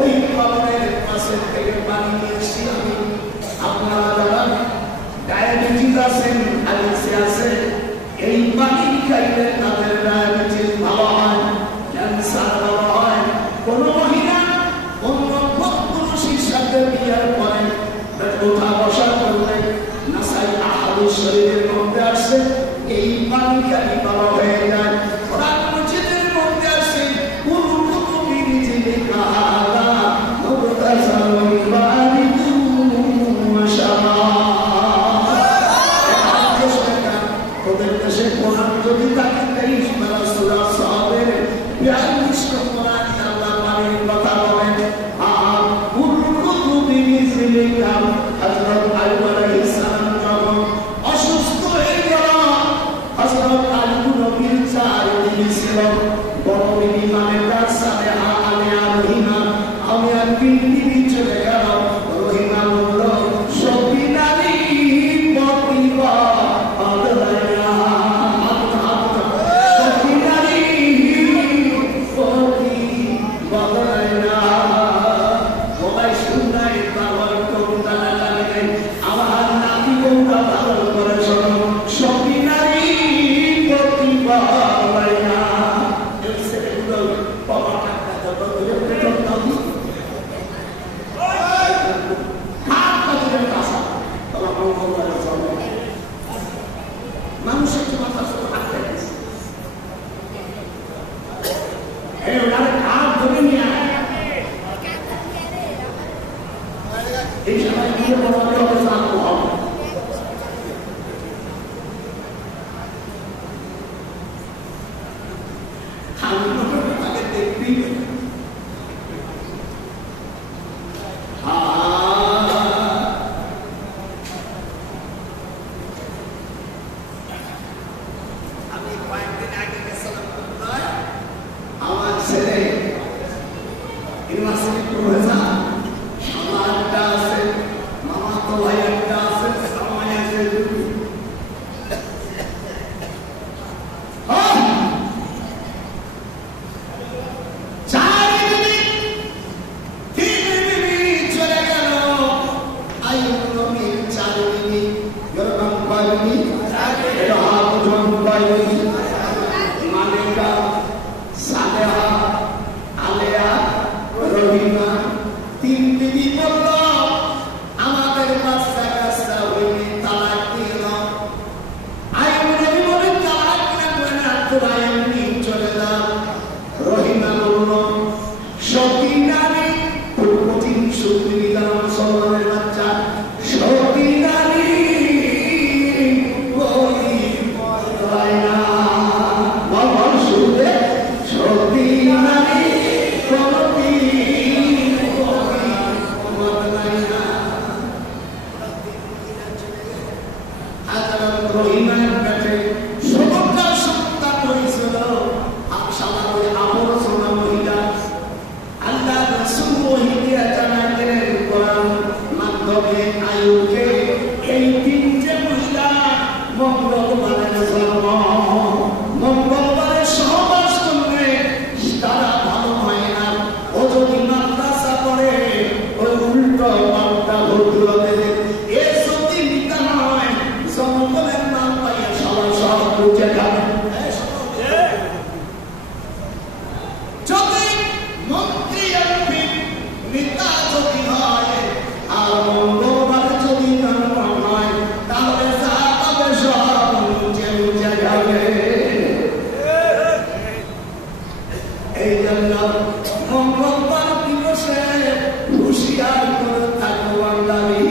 ওই কবরের পাশে থেকে পানি নিয়েছি আমি আপনারা যারা ডায়াবেটিস আছেন আলিসে আছে এই পানি খাইলে তাদের ডায়াবেটিস ভালো হয় ক্যান্সার ভালো হয় কোন মহিলা অন্য পুরুষের সাথে বিয়ার পরে কোথা বসা করলে নাসাই আহাদুর শরীরের মধ্যে আসে এই পানি খালি ভালো হয়ে যায় ওরা মসজিদের মধ্যে আসে অসুস্থ হয়ে গেল হযরত আলী নবীর চারিদিকে ছিল বড় বিমানের রাস্তায় আমি আর বিন্দি চলে গেল রহিমা বলল সবই নারী বকিবা আদলায়া সবই নারী বকি বদলায়া বলাই শুনাই বাবার কোনটা এই সময় গিয়ে বলাতে হবে জানতে হবে। তাকে দেখবি আমি কয়েকদিন আগে গেছিলাম আমার ছেলে ইউনিভার্সিটি প্রফেসর আমার একটা আছে, মামা তো ভাই একটা আছে, সময় আছে চলে গেল। মালিকা, সালেহা, আলেয়া, রহিমা, তিন বিবি বলল আমাদের বাচ্চা কাচ্চা হইনি, তালাক দিল। বলে তালাক না তোরা এমনি চলে যাও। রহিমা বলল সতী নারী, কঠিন সত্যি দিলাম মুসলমানের বাচ্চা, সতী নারী মঙ্গলবারে সহবাস করলে তারা ভালো হয় না। ও যদি মাদ্রাসা করে ওই উল্টো পাল্টা ভদ্রতে এ সত্যি মিথ্যা নয়, জঙ্গলের নাম পাইয়া সবাই সব বুঝে খাবে। যদি মন্ত্রী এমপি নেতা যদি হয় আর মঙ্গলবারে যদি জন্ম হয় তাহলে যা পাবে সব মুছে মুছে খাবে। এই জন্য মঙ্গলবার দিবসে হুঁশিয়ার করে থাকো বাঙালি।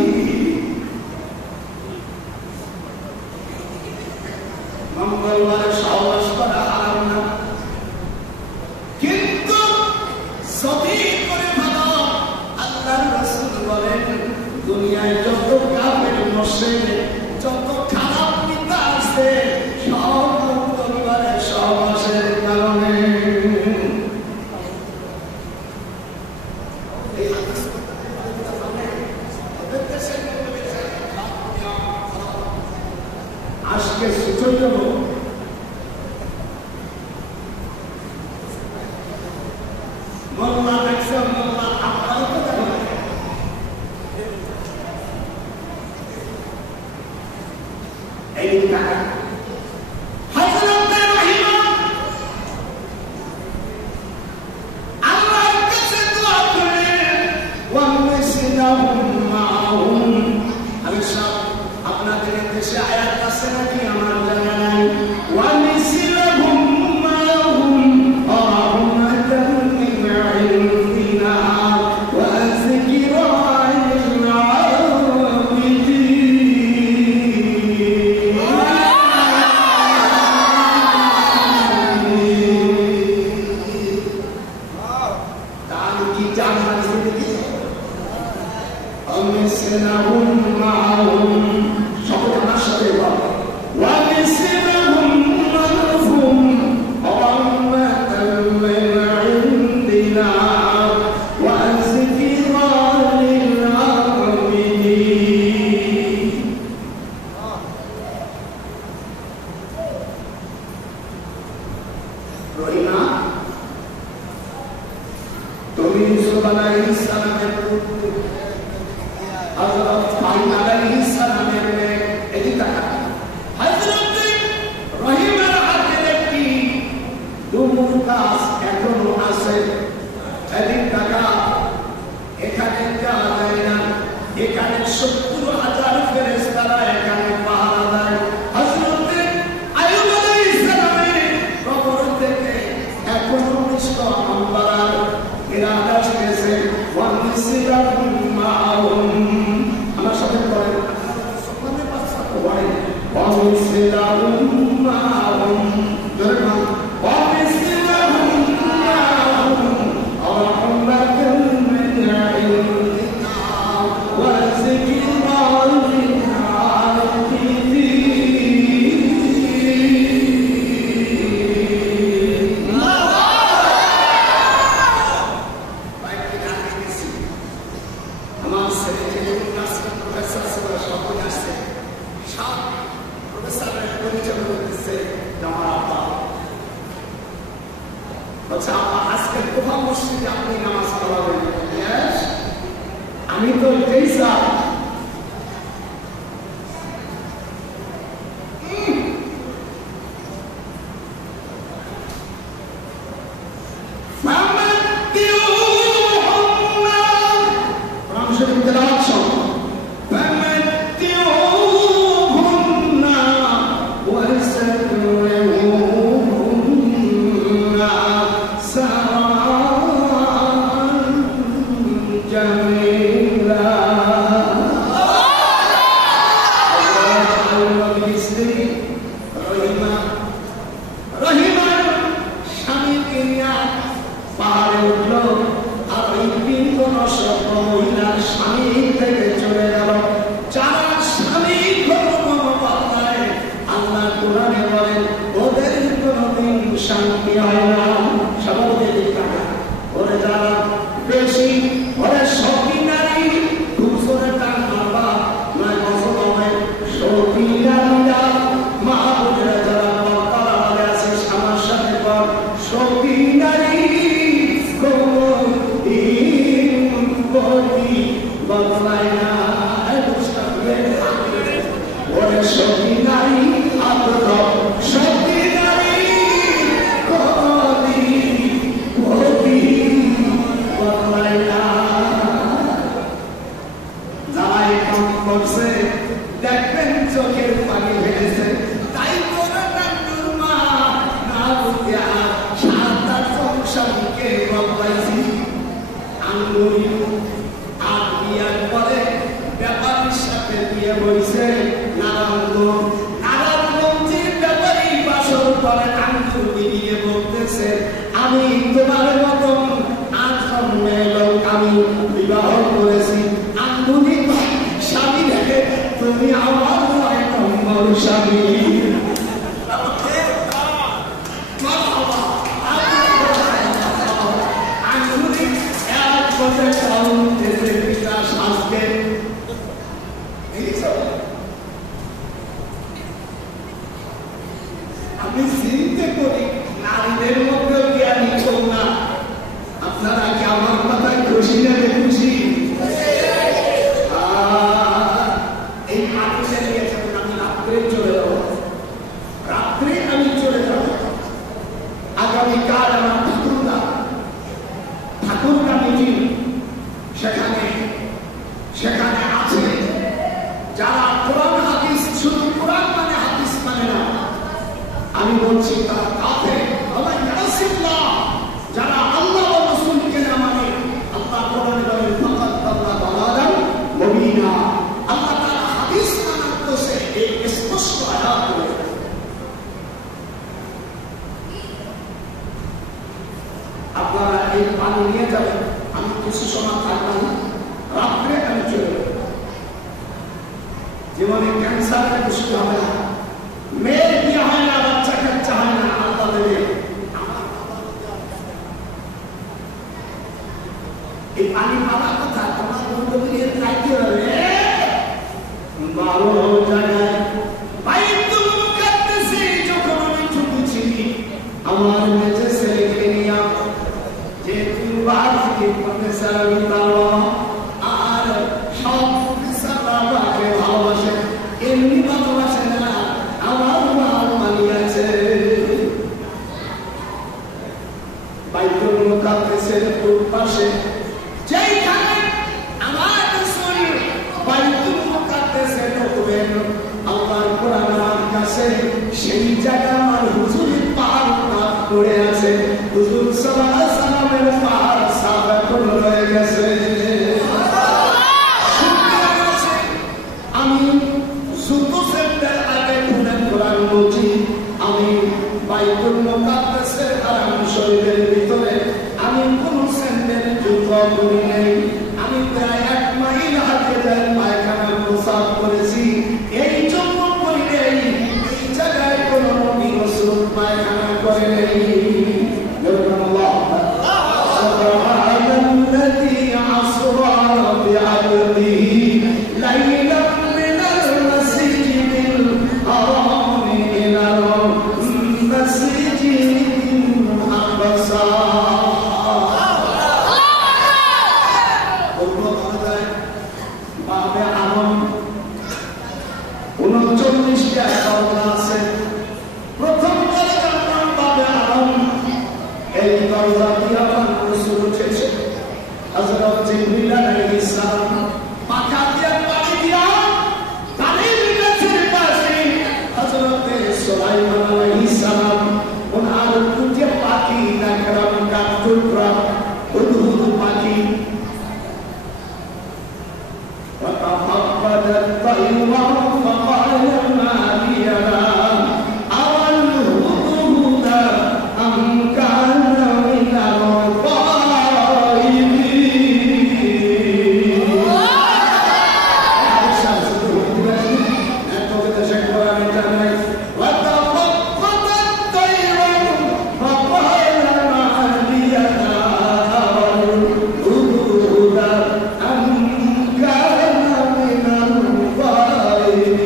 মঙ্গলবারে সহবাস করা হারাম না, কিন্তু যদি করে ভালো আল্লাহর রাসূল বলেন দুনিয়ায় যত কাফের মুশরিক যত খারাপ নেতা আছে সব মঙ্গলবারে সহবাসের কারণে। আজকে সুযোগ মোল্লা দেখছে, মোল্লা আপনারা তো দেখেন এই টাকা আল্লাহর কাছে দোয়া করে আমি সব আপনাদের দেশে আয়াত আছে নাকি আমার জানা নাই। এখানে 70,000 ফেরেশতারা এখানে পাহারা দেয়। হযরত আইয়ুব আলাইহিস সালামের কবর থেকে এখনো মিষ্ট আম্বার ইরাদা এসেছে ওয়া মিসলাহুম মাআহুম সখী নারী আত্ম সখী নারী কলি ভবি বদলাই না যাই কাম করছে দেখবেন চোখের পানি ফেলেছে তাই করে নান্নুর মা না বুঝিয়া সাতটা সংসারকে বদলাইছি আঙ্গুরি আর বিয়ার পরে ব্যাপারীর সাথে বিয়ে হয়েছে নারায়ণগঞ্জের ব্যাপারী বাসর পরে আঙ্গুরি বিয়ে বলতেছে আমি তোমার মতন 8 মেয়ে লোক আমি বিবাহ করেছি আঙ্গুরি স্বামী রেখে তুমি আমার 9 নম্বর স্বামী আমি চিন্তা করি নারীদের মধ্যে জ্ঞানী কেউ না আপনারা কি আমার কথায় খুশি না খুশি এই মানুষের নিয়ে আমি রাত্রে চলে যাবো রাত্রে আমি চলে যাব আগামীকাল আমার ঠাকুরদা মিটিং সেখানে আছে যারা কোরআন হাদিস শুধু কোরআন মানে হাদিস মানে না আমি বলছি তারা কাফের যারা আল্লাহ ও রাসূলকে না মানে আল্লাহ কোরআনে বলেন ফাকাত তাল্লা বালাদান মুবিনা আল্লাহ তাআলা হাদিস মানার দোষে এই স্পষ্ট আয়াত বলে আপনারা এই পানি নিয়ে যাবেন আমি কিছু সময় থাকলাম রাত্রে আমি চলে যাব জীবনে ক্যান্সারের কিছু হবে না মেয়ের বিয়ে হয় না বাচ্চা কাচ্চা হয় না আল্লাহ দেবে এই পানি পাওয়ার কথা তোমার বন্ধুদের দায়িত্ব হবে বারো জায়গায় বাইতুল মুকাদ্দাসে যখন আমি ছোট ছিলি আমার মেজে ছেলেকে নিয়ে যে তিনবার থেকে প্রফেসর আর সব প্রফেসর বাবাকে ভালোবাসে এমনি ভালোবাসে না আমার মাল মানিয়েছে বাইতুল মুকাদ্দাসের পূর্ব পাশে যেখানে আমার রাসূল বাইতুল মুকাদ্দাসে ঢুকবেন আল্লাহর কোরআন আমার কাছে সেই জায়গা আমার হুজুরের পাহাড় পড়ে আছে হুজুর সাল্লাল্লাহু আলাইহি ওয়াসাল্লামের পাহাড় সাদা করে রয়ে গেছে আমি সুতো সেন্টার আগে কোরআন বলছি আমি বাইতুল মুকাদ্দাসের হারাম শরীফের ভিতরে আমি কোন সেন্টার জুতো করি নাই আমি প্রায় 1 মাইল হাঁটে যাই পায়খানা প্রসাব করেছি এই জন্য করি নাই এই জায়গায় কোন নবী রাসূল পায়খানা করে নাই আল্লাহ সুবহানাল্লাযী আসরা বিআবদিহি লাইলাম মিনাল মাসজিদিল হারাম ইলাল মাসজিদিল আকসা বাবে আলম 39টা দরজা আছে প্রথম দরজার নাম বাবে আলম এই দরজা দিয়ে আমার রাসূল উঠেছে হযরত জিবরিল আলাইহিস সালাম পাকা দিয়ে পানি দিয়া পানির গাছের পাশে হযরত সুলাইমান আলাইহিস সালাম ওনার দুটি পাখি নাকরাম কাঠঠোকরা হুদহুদ পাখি وتفقد الطير فقال ما لي لا أرى الهدهد أم كان من الغائبين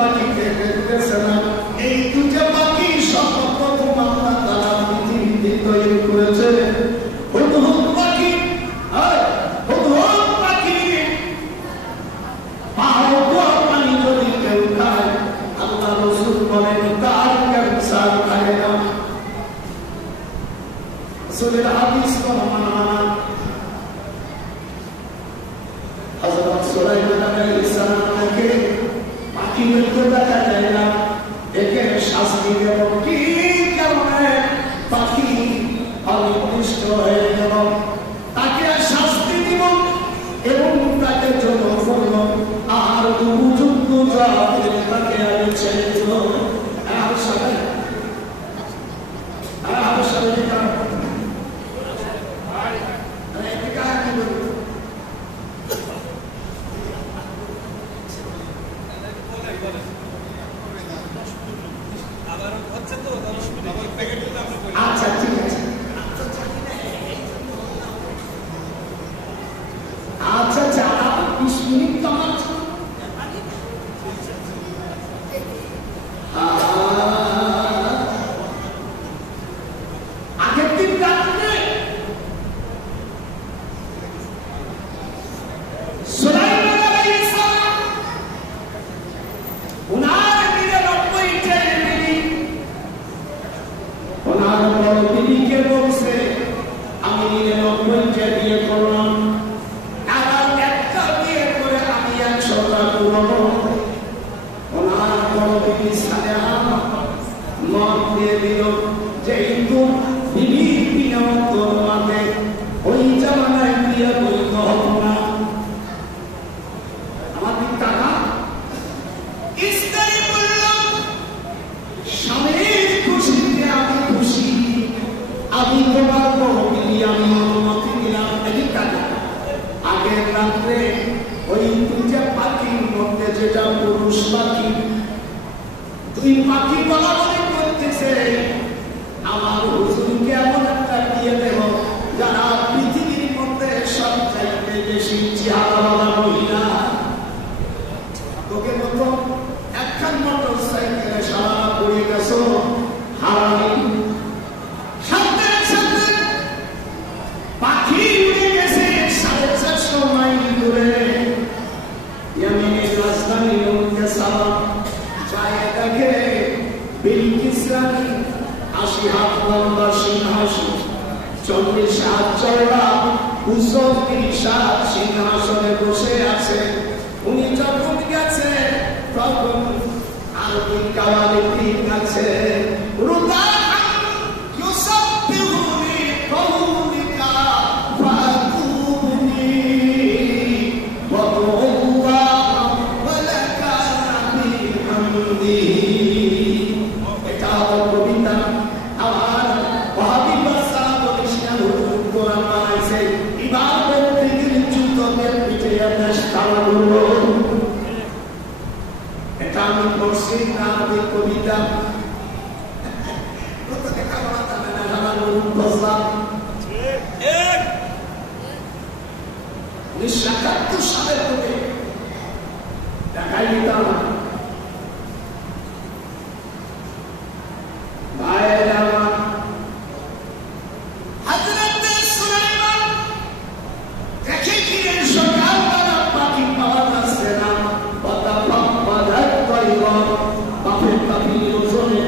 পাখিকে দেখতেছিলাম, এই দুটো পাখি সর্বপ্রথম আল্লাহ তাআলা পৃথিবীতে তৈরি করেছে। হুদহুদ পাখি, হুদহুদ পাখি পানি যদি কেউ খায়, আল্লাহ রাসূল বলেন তার ক্যান্সার হয় না। রাসূলের হাদিস মানা। হযরত সুলাইমান আলাইহিস সালামকে পাখি দেখতে দেখা যায় না, একে শাস্তি দেব কি কারণে? পাখি অনিষ্ট হয়ে গেল, তাকে শাস্তি দিব এবং তাকে জন্য করল আর উপযুক্ত জাতের তাকে আমি ছেড়ে দেব। আর সাথে আচ্ছা ঠিক আছে, আচ্ছা যারা 20 মিনিট তোমার আগের দিন রাত্রে সুলাইমান আলাইহিস সালাম উনার 99টা বিবি, ওনার বড় বিবিকে বলছে আমি 99টা বিয়ে করলাম, আর একটা বিয়ে করে আমি 100টা করব। ওনার বড় বিবি সালেহা মত দিয়ে দিল যে হিন্দু বিবি বিনা তোমাকে ওই জামানায় বিয়ে বৈধ হব না। আমাদের টাকা স্ত্রী বলল স্বামীর খুশিতে আমি খুশি, আমি তোমার বড় বিবি আমি অনুমতি দিলাম। এই টাকা আগের রাত্রে ওই দুইটা পাখির মধ্যে যেটা পুরুষ পাখি, দুই পাখি বলা বলে করতেছে আমার হুজুরকে এমন একটা বিয়ে দেব যারা পৃথিবীর মধ্যে সবচাইতে বেশি চেহারাওয়ালা মহিলা। তোকে মতো একখান মোটর সাইকেলে সারা পড়ে গেছো হারামি, সাথে সাথে পাখি উড়ে গেছে 450 মাইল দূরে ইয়েমেনের রাজধানী সাবা। যায় দেখে বিলকিস রানী 80 হাত লম্বা সিংহাসন, 40 হাত চওড়া 30 হাত সিংহাসনে বসে আছে। উনি যখন গেছে তখন আরবি কাওয়ালি ঠিক আছে কবিতা 1971 সালের কবি দেখাই দিতাম ভাইয়ের আমার হযরত সুলাইমান দেখে কি সকালবেলা পাখি পাওয়া যাচ্ছে না, বাপের পাখির ওজনে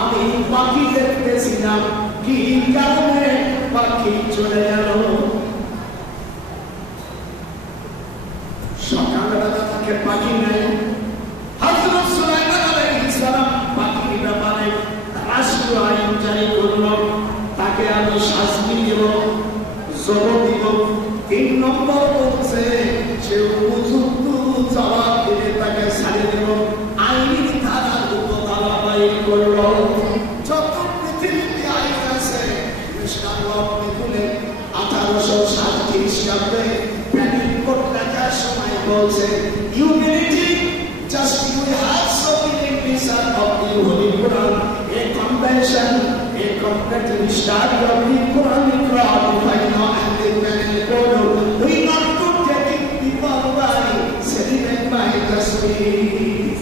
আমি পাখি দেখতেছিলাম কি কারণে পাখি চলে গেল। সকালবেলা তাকে পাখি নেই। হযরত সুলাইমান আলাইহিস সালাম পাখির ব্যাপারে রাষ্ট্রীয় আইন জারি করল, তাকে আমি শাস্তি দেব, জবাব দিব। 3 নম্বর বলছে সে উপযুক্ত জবাব দিলে তাকে ছাড়িয়ে দেব। আইনের ধারা ধারা বাইর করল। যত পৃথিবীতে আইন আছে খুলে 1807 খ্রিস্টাব্দে প্যানিক কোর্ট লেখার সময় বলছে humanity just you have so many pieces of the Holy Quran, a convention, a complete study of the Quranic law, right now and the Penal Code. We not to take it people by sediment by the spirit.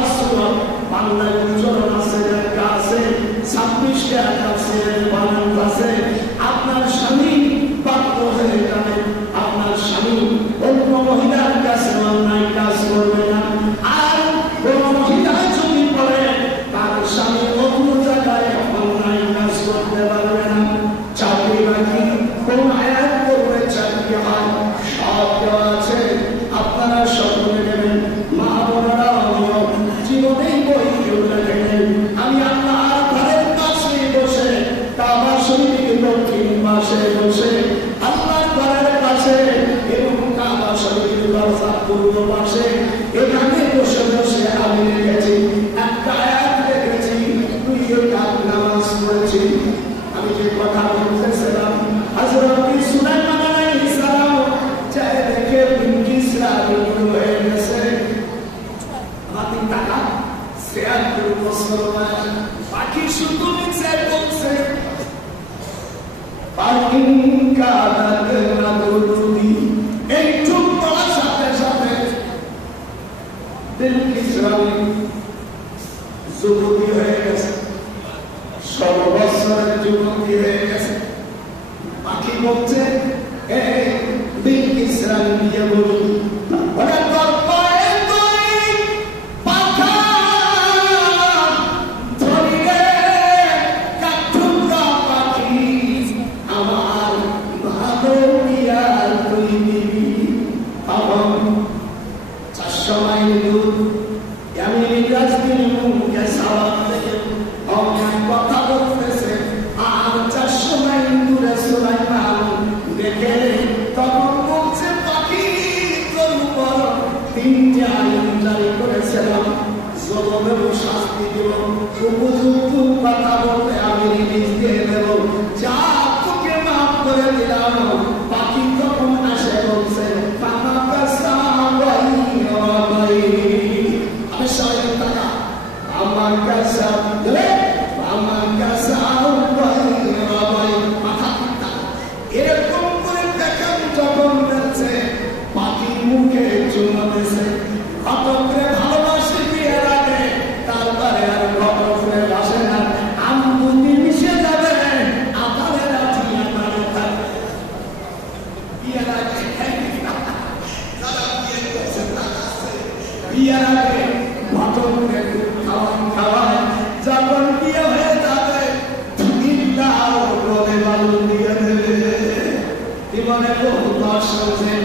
Mas দরজা পূর্ব পাশে এখানে বসে বসে আমি রেখেছি একটা আয়াত রেখেছি তুই কাল নামাজ পড়েছি আমি যে কথা বলতেছিলাম হযরত সুলাইমান আলাইহিস সালাম চায় দেখে বিলকিসরা বিলকুল হয়ে গেছে হাতি টাকা শেয়ার করে মুসলমান বাকি শুধু নিচে বলছে পাকিং কাদাত রাদুদি এই চুপ করার সাথে সাথে বিলকিসরা যুবতী হয়ে গেছে সর্ববৎসরের যুবতী হয়ে গেছে পাখি বলছে এই বিলকিসরা নিয়ে বলি ওরা তোর পায়ে তুই পাখা ধরিলে কাঠুরা পাখি আমার ভালো বিয়া তুই নিবি এবং 400 মাইল দূর আমি রাজদিন মুখে সাওয়ার থেকে অনেক কথা বলতেছে আর 400 মাইল দূরে সুলাইমান দেখে তখন বলছে পাখি তোর উপর 3টি আইন জারি করেছিলাম জলমের শাস্তি দিব উপযুক্ত কথা বলতে আমি রিলিজ দিয়ে দেব যা তোকে মাফ করে দিলাম পাখি তখন আসে বলছে আমি সবাই টাকা আমার কাছে এরকম করে দেখেন যখন দেখছে পাখি মুখে চুমা দিছে ঘটকরে ভালোবাসে বিয়ের আগে তারপরে আর ঘটকরে বাসে না আমদুনি মিশে যাবে আতারের আছি আতারে থাকবে বিয়ের আগে তারা বিয়ে করছে টাকা আছে বিয়ের আগে ঘটকরে খাওয়ায় যখন বিয়ে হয়ে যাবে বলে বালু দিয়ে দেবে জীবনে বহু দর্শনে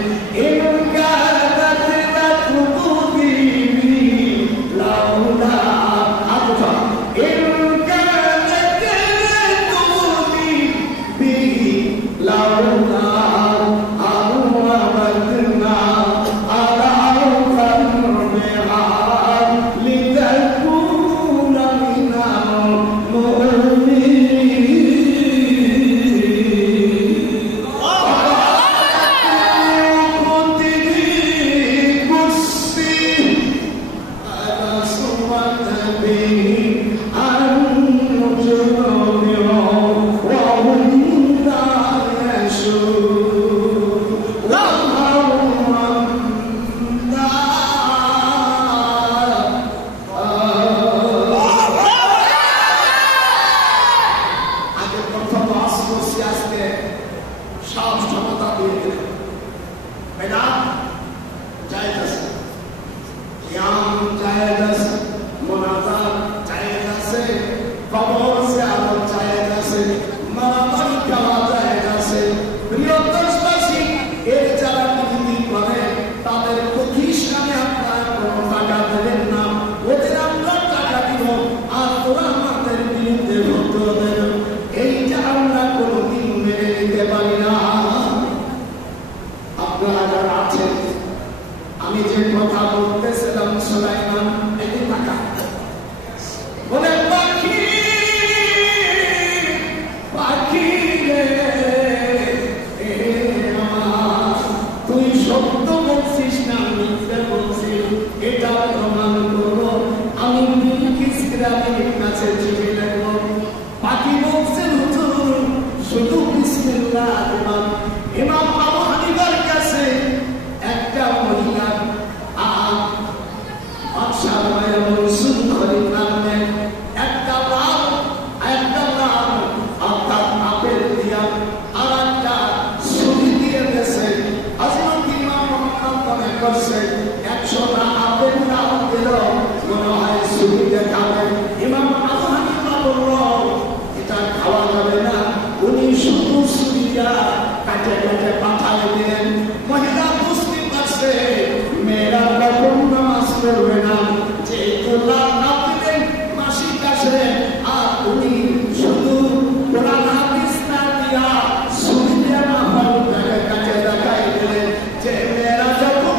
আমি যে কথা বলতেছিলাম সুলাইমান এই টাকা বলে পাখি পাখি তুই সত্য বলছিস না মিথ্যা বলছিস এটা প্রমাণ করো আমি বিলকিসের কাছে চিঠি লিখব পাখি বলছে হুজুর শুধু বিসমিল্লাহ ইমাম আবু হানিফার কাছে একটা মহিলা মহিলা বুঝতে পারছে মেয়েরা কখন নামাজ পড়বে না যে তোলা না দিলেন মাসিক আসে আর উনি শুধু কোরআন হাদিস না দিয়া সুবিধা না হল কাছে দেখাই দিলেন যে মেয়েরা যখন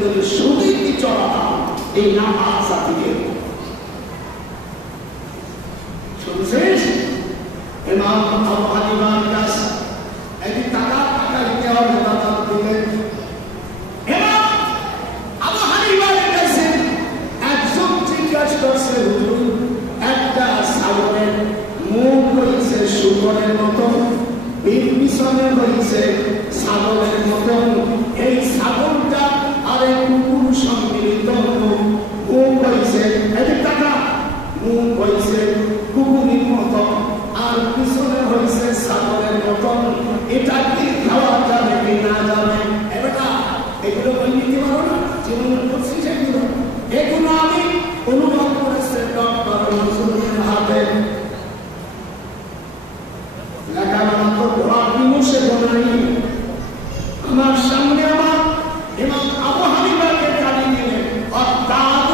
করে সুনীতি চলা এই নামাজ দিয়ে শুনছিস ইমাম আবু হানিফার কাছে একটি টাকা দিতে হবে দাদা দিলেন ইমাম আবু হানিফার কাছে একজন জিজ্ঞাসা করছে হুজুর একটা ছাগলের মুখ হয়েছে শুকরের মতন পিছনে হয়েছে ছাগলের মতন এই ছাগলটা আর কুকুর সম্মিলিত মুখ হয়েছে এটি টাকা মুখ হয়েছে কুকুরের মতন আর পিছনে হয়েছে ছাগলের মতন এটা কি খাওয়া যাবে কি না যাবে এটা এগুলো বই নিতে পারো না জীবন করছি সেগুলো এগুলো আমি অনুভব করেছে ডক্টর মনসুরের হাতে লেখাপড়া তো আপনি বসে বলাই আমার সামনে আমার ইমাম আবু হানিফাকে গালি দিলেন অর্থাৎ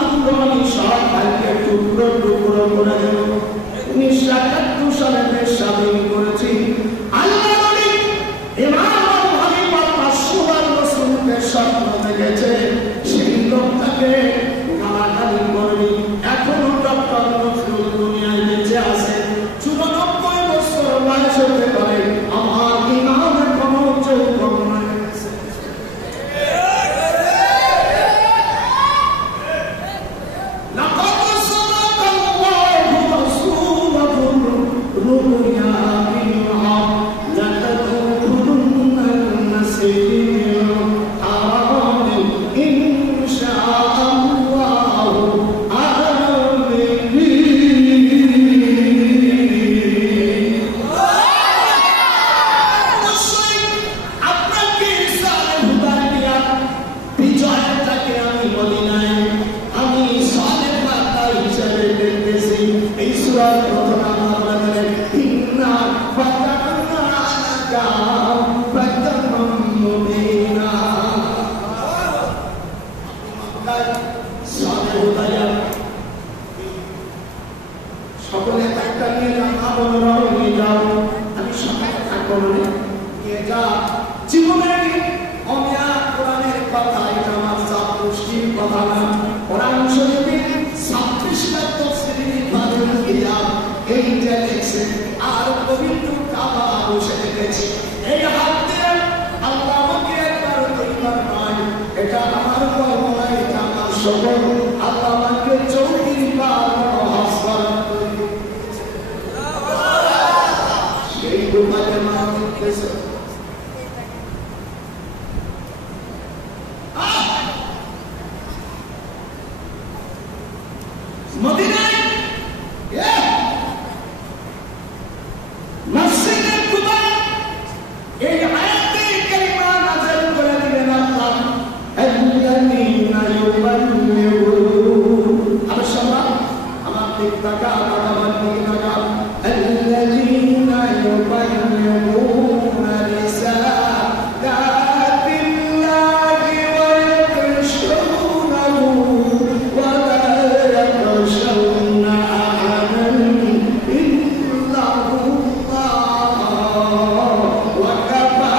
আমি সব ভাইকে টুকরো টুকরো করে দেব 1971 সালে দেশ স্বাধীন করেছি আল্লাহ নবী ইমাম আবু হানিফা 500 বার রাসূলকে স্বপ্ন দেখেছে সেই লোকটাকে গালাগালি করবি এখনো ডক্টর নজরুল দুনিয়ায় বেঁচে আছে 94 বছর বয়স হতে পারে আমার ইমামের কোনো যৌবন নাই সকলে একটা নিয়ে নিয়ে যাও আমি সকালে থাকবো নিয়ে যা জীবনের অমিয়া কোরআনের কথা এটা আমার চাপুষ্টির কথা না কোরআন শরীফে 26টা তাফসীরের বাদল কিতাব এইটা লেখছে আর পবিত্র কাবা বসে লেখছে এই হাত দিয়ে আল্লাহ আমাকে একবার দুইবার নয় এটা আমার কর্ম নয় এটা আমার সবল আল্লাহ আমাকে 34 বার হাসবার সেই দুবারে মালিক কেসে মদিনায় মসজিদে কুবা এই আয়াতে কালিমা নাযিল করে দিলেন আল্লাহ আল্লাযীনা ইউবাল্লিগুন আরশাল্লাহ আমার দিক তাকা আমার দিক তাকা আল্লাযীনা ইউবাল্লিগুনা রিসালাতিল্লাহি ওয়া ইয়াকশুনাহু ওয়া লা ইয়াকশুনা আহাদান ইল্লাহু ওয়া কাফা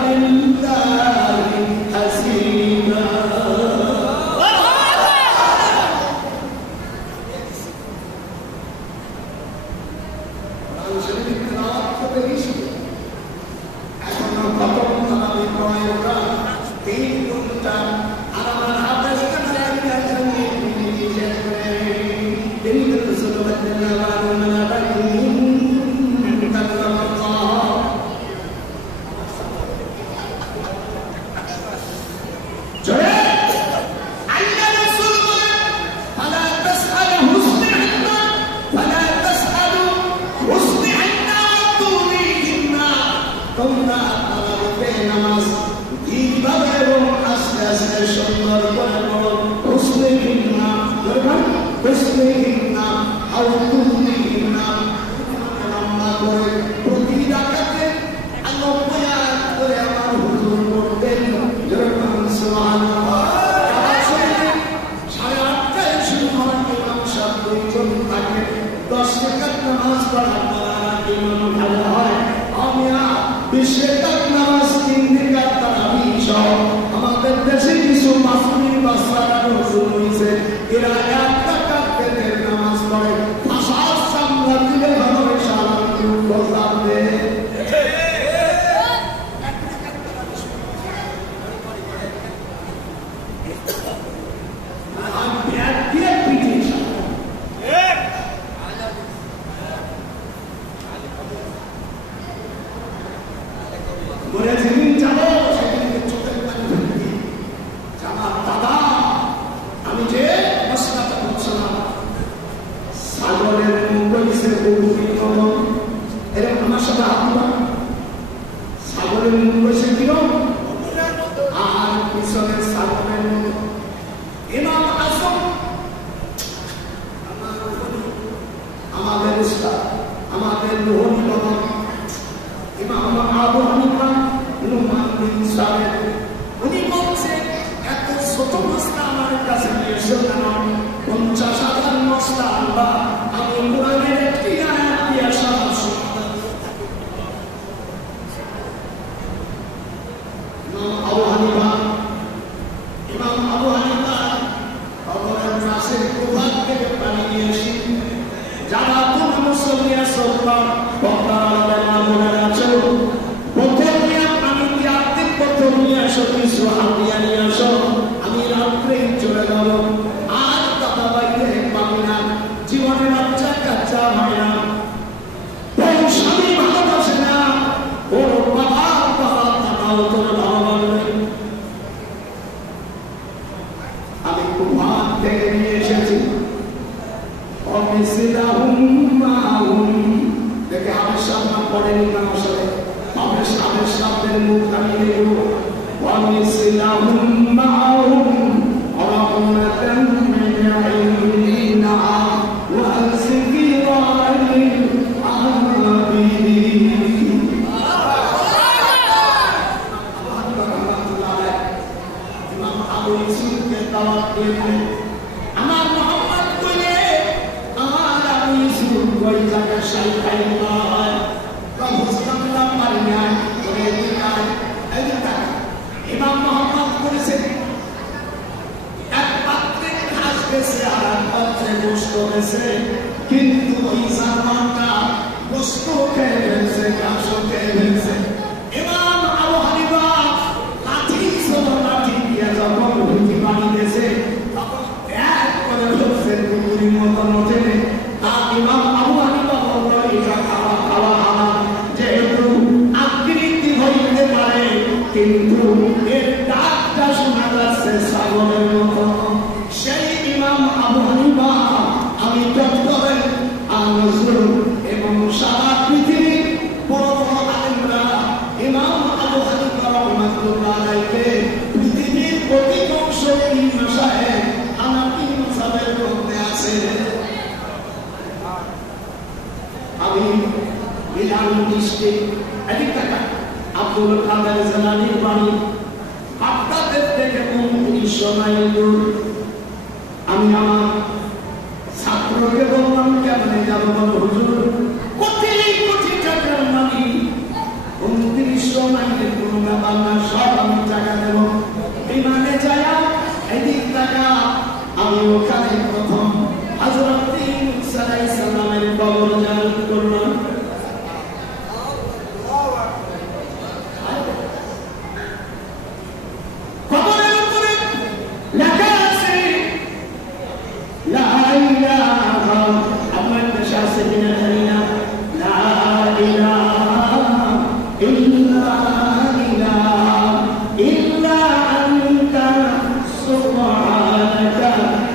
বিল্লাহি হাসীবা আমাদের দেশে কিছু শুরু হয়েছে এরা এক টাকা পেটের নামাজ পড়ে ভাষার সামনে দিলে হবে সারা বলতাম দে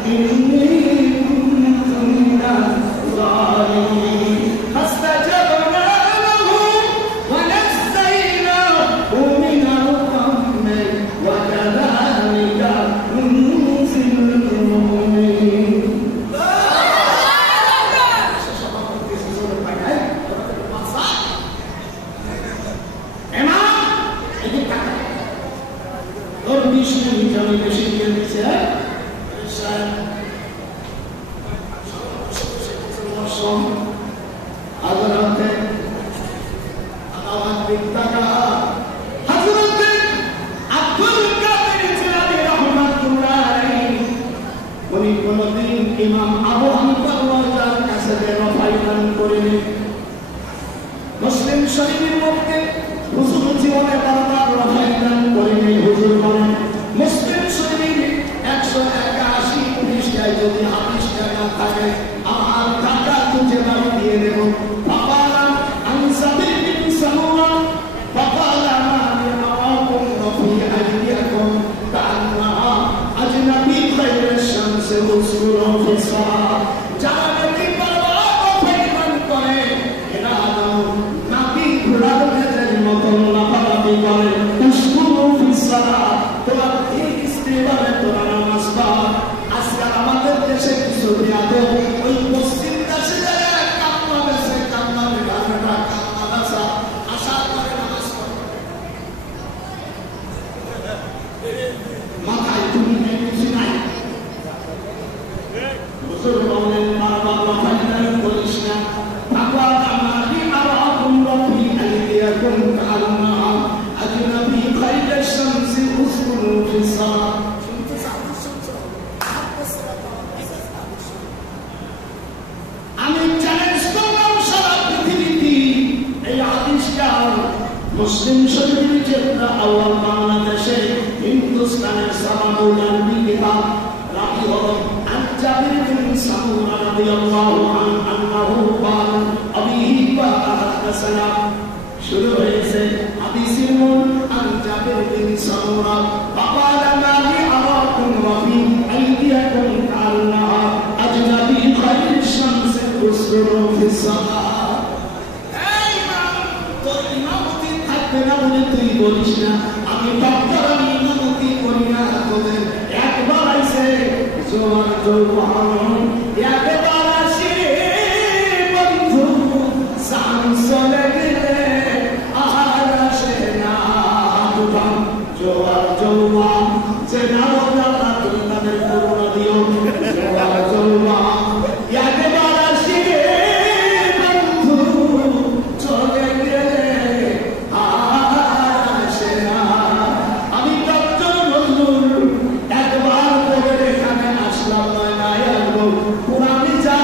إني যারা নাকি পরিমাণ করে এরা নাকি ঘোড়ার ভেজের মতন লাফালাফি করে উস্কুরু ফিসসালাত তোরা ঠিক স্ত্রীভাবে তোরা নামাজ পড়। আজকাল আমাদের দেশে কিছু বিয়াদব ওই পশ্চিম দেশে যারা কামলা দেশে কামলা বিধানটা কামলা ভাষা আশা করে নামাজ পড়ে মাথায় তুমি কিছু নাই হুজুর বলেন মা বাবা ফাইনাল করিস না বাবা আমারি আরাকুম রব্বি আইয়াকুম কান্না আজনাবি খাইরাশ শামসি উসকুনু ফিসসালাত। আমি চ্যালেঞ্জ করলাম সারা পৃথিবীতে এই হাদিসটা মুসলিম শরীফের যেটা আওয়াল বাংলাদেশে হিন্দুস্তানের সামানুল আরবি কিতাব রাবি হলো জাবির বিন সামুরা রাদিয়াল্লাহু আনহু আন্নাহু ক্বালা আবিহি ওয়া হাদাসানা শুরু হয়েছে হাদিসের মূল আন জাবির বিন সামুরা ক্বালা মালি আরাকুম রাবি আইদিয়াকুম কান্না আজনাবি খাইরিশ শামসি উসকুরু ফিসসালাত। এই ইমাম তোর ইমামতি থাকবে না বলে তুই বলিস না আমি ডক্টর আমি ইমামতি করি না তোদের একবার আইছে জোয়ার জওয়ান একবার আসে বন্ধু সাম চলে গেলে আর আসে না দুধাম জোয়ার জওয়ান যে নাও দাদা তুমি তাদের করুণা দিও জোয়ার জওয়ান একবার আসে বন্ধু চলে গেলে আর আসে না। আমি ডক্টর নজরুল একবার করে এখানে আসলাম নয় না পুরানি যা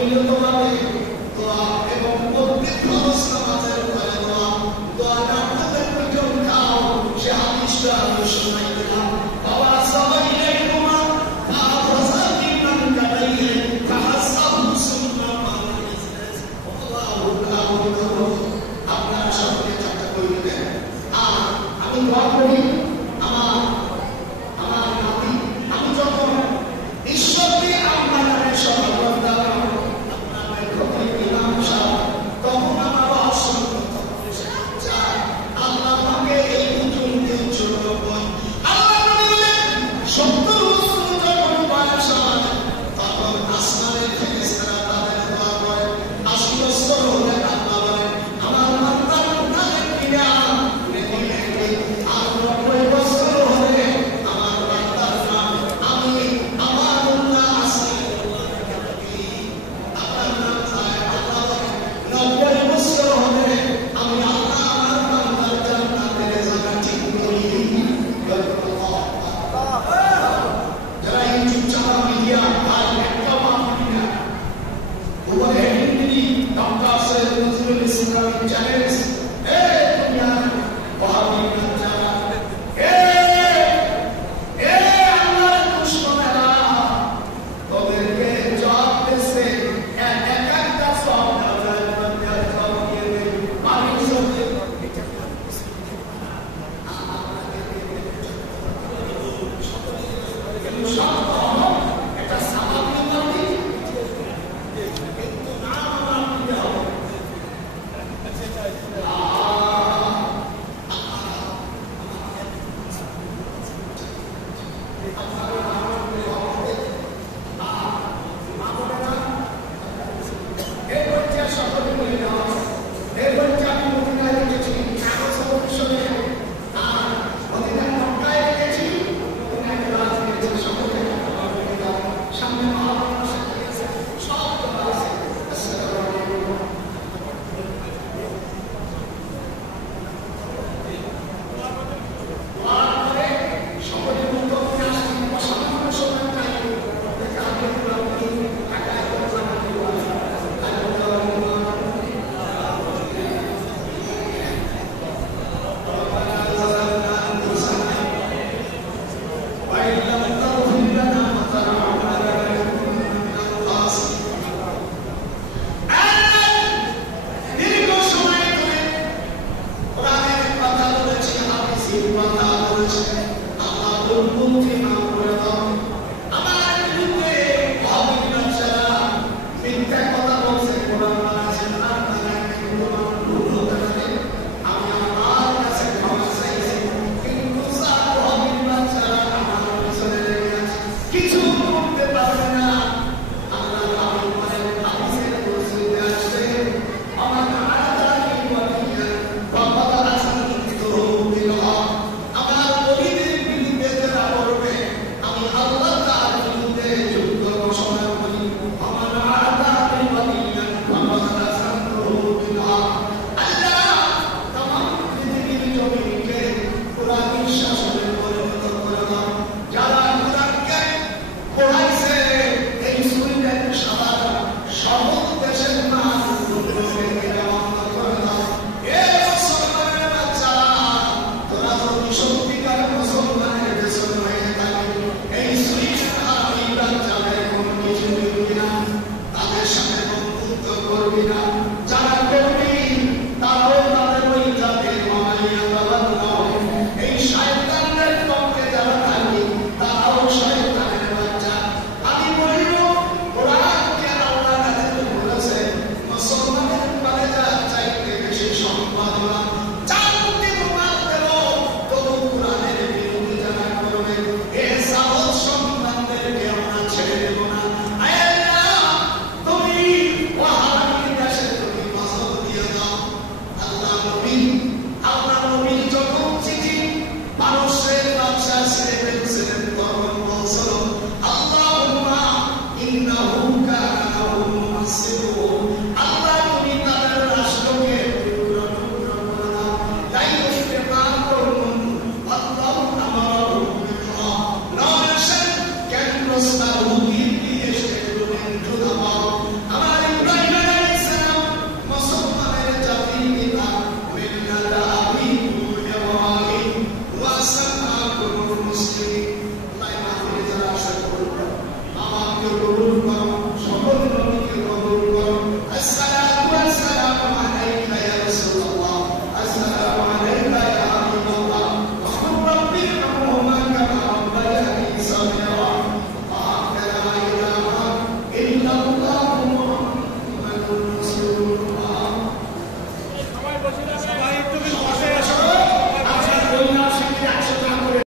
সম্মিলিতভাবে দোয়া এবং উদ্বৃত্ত অবস্থা মাঝে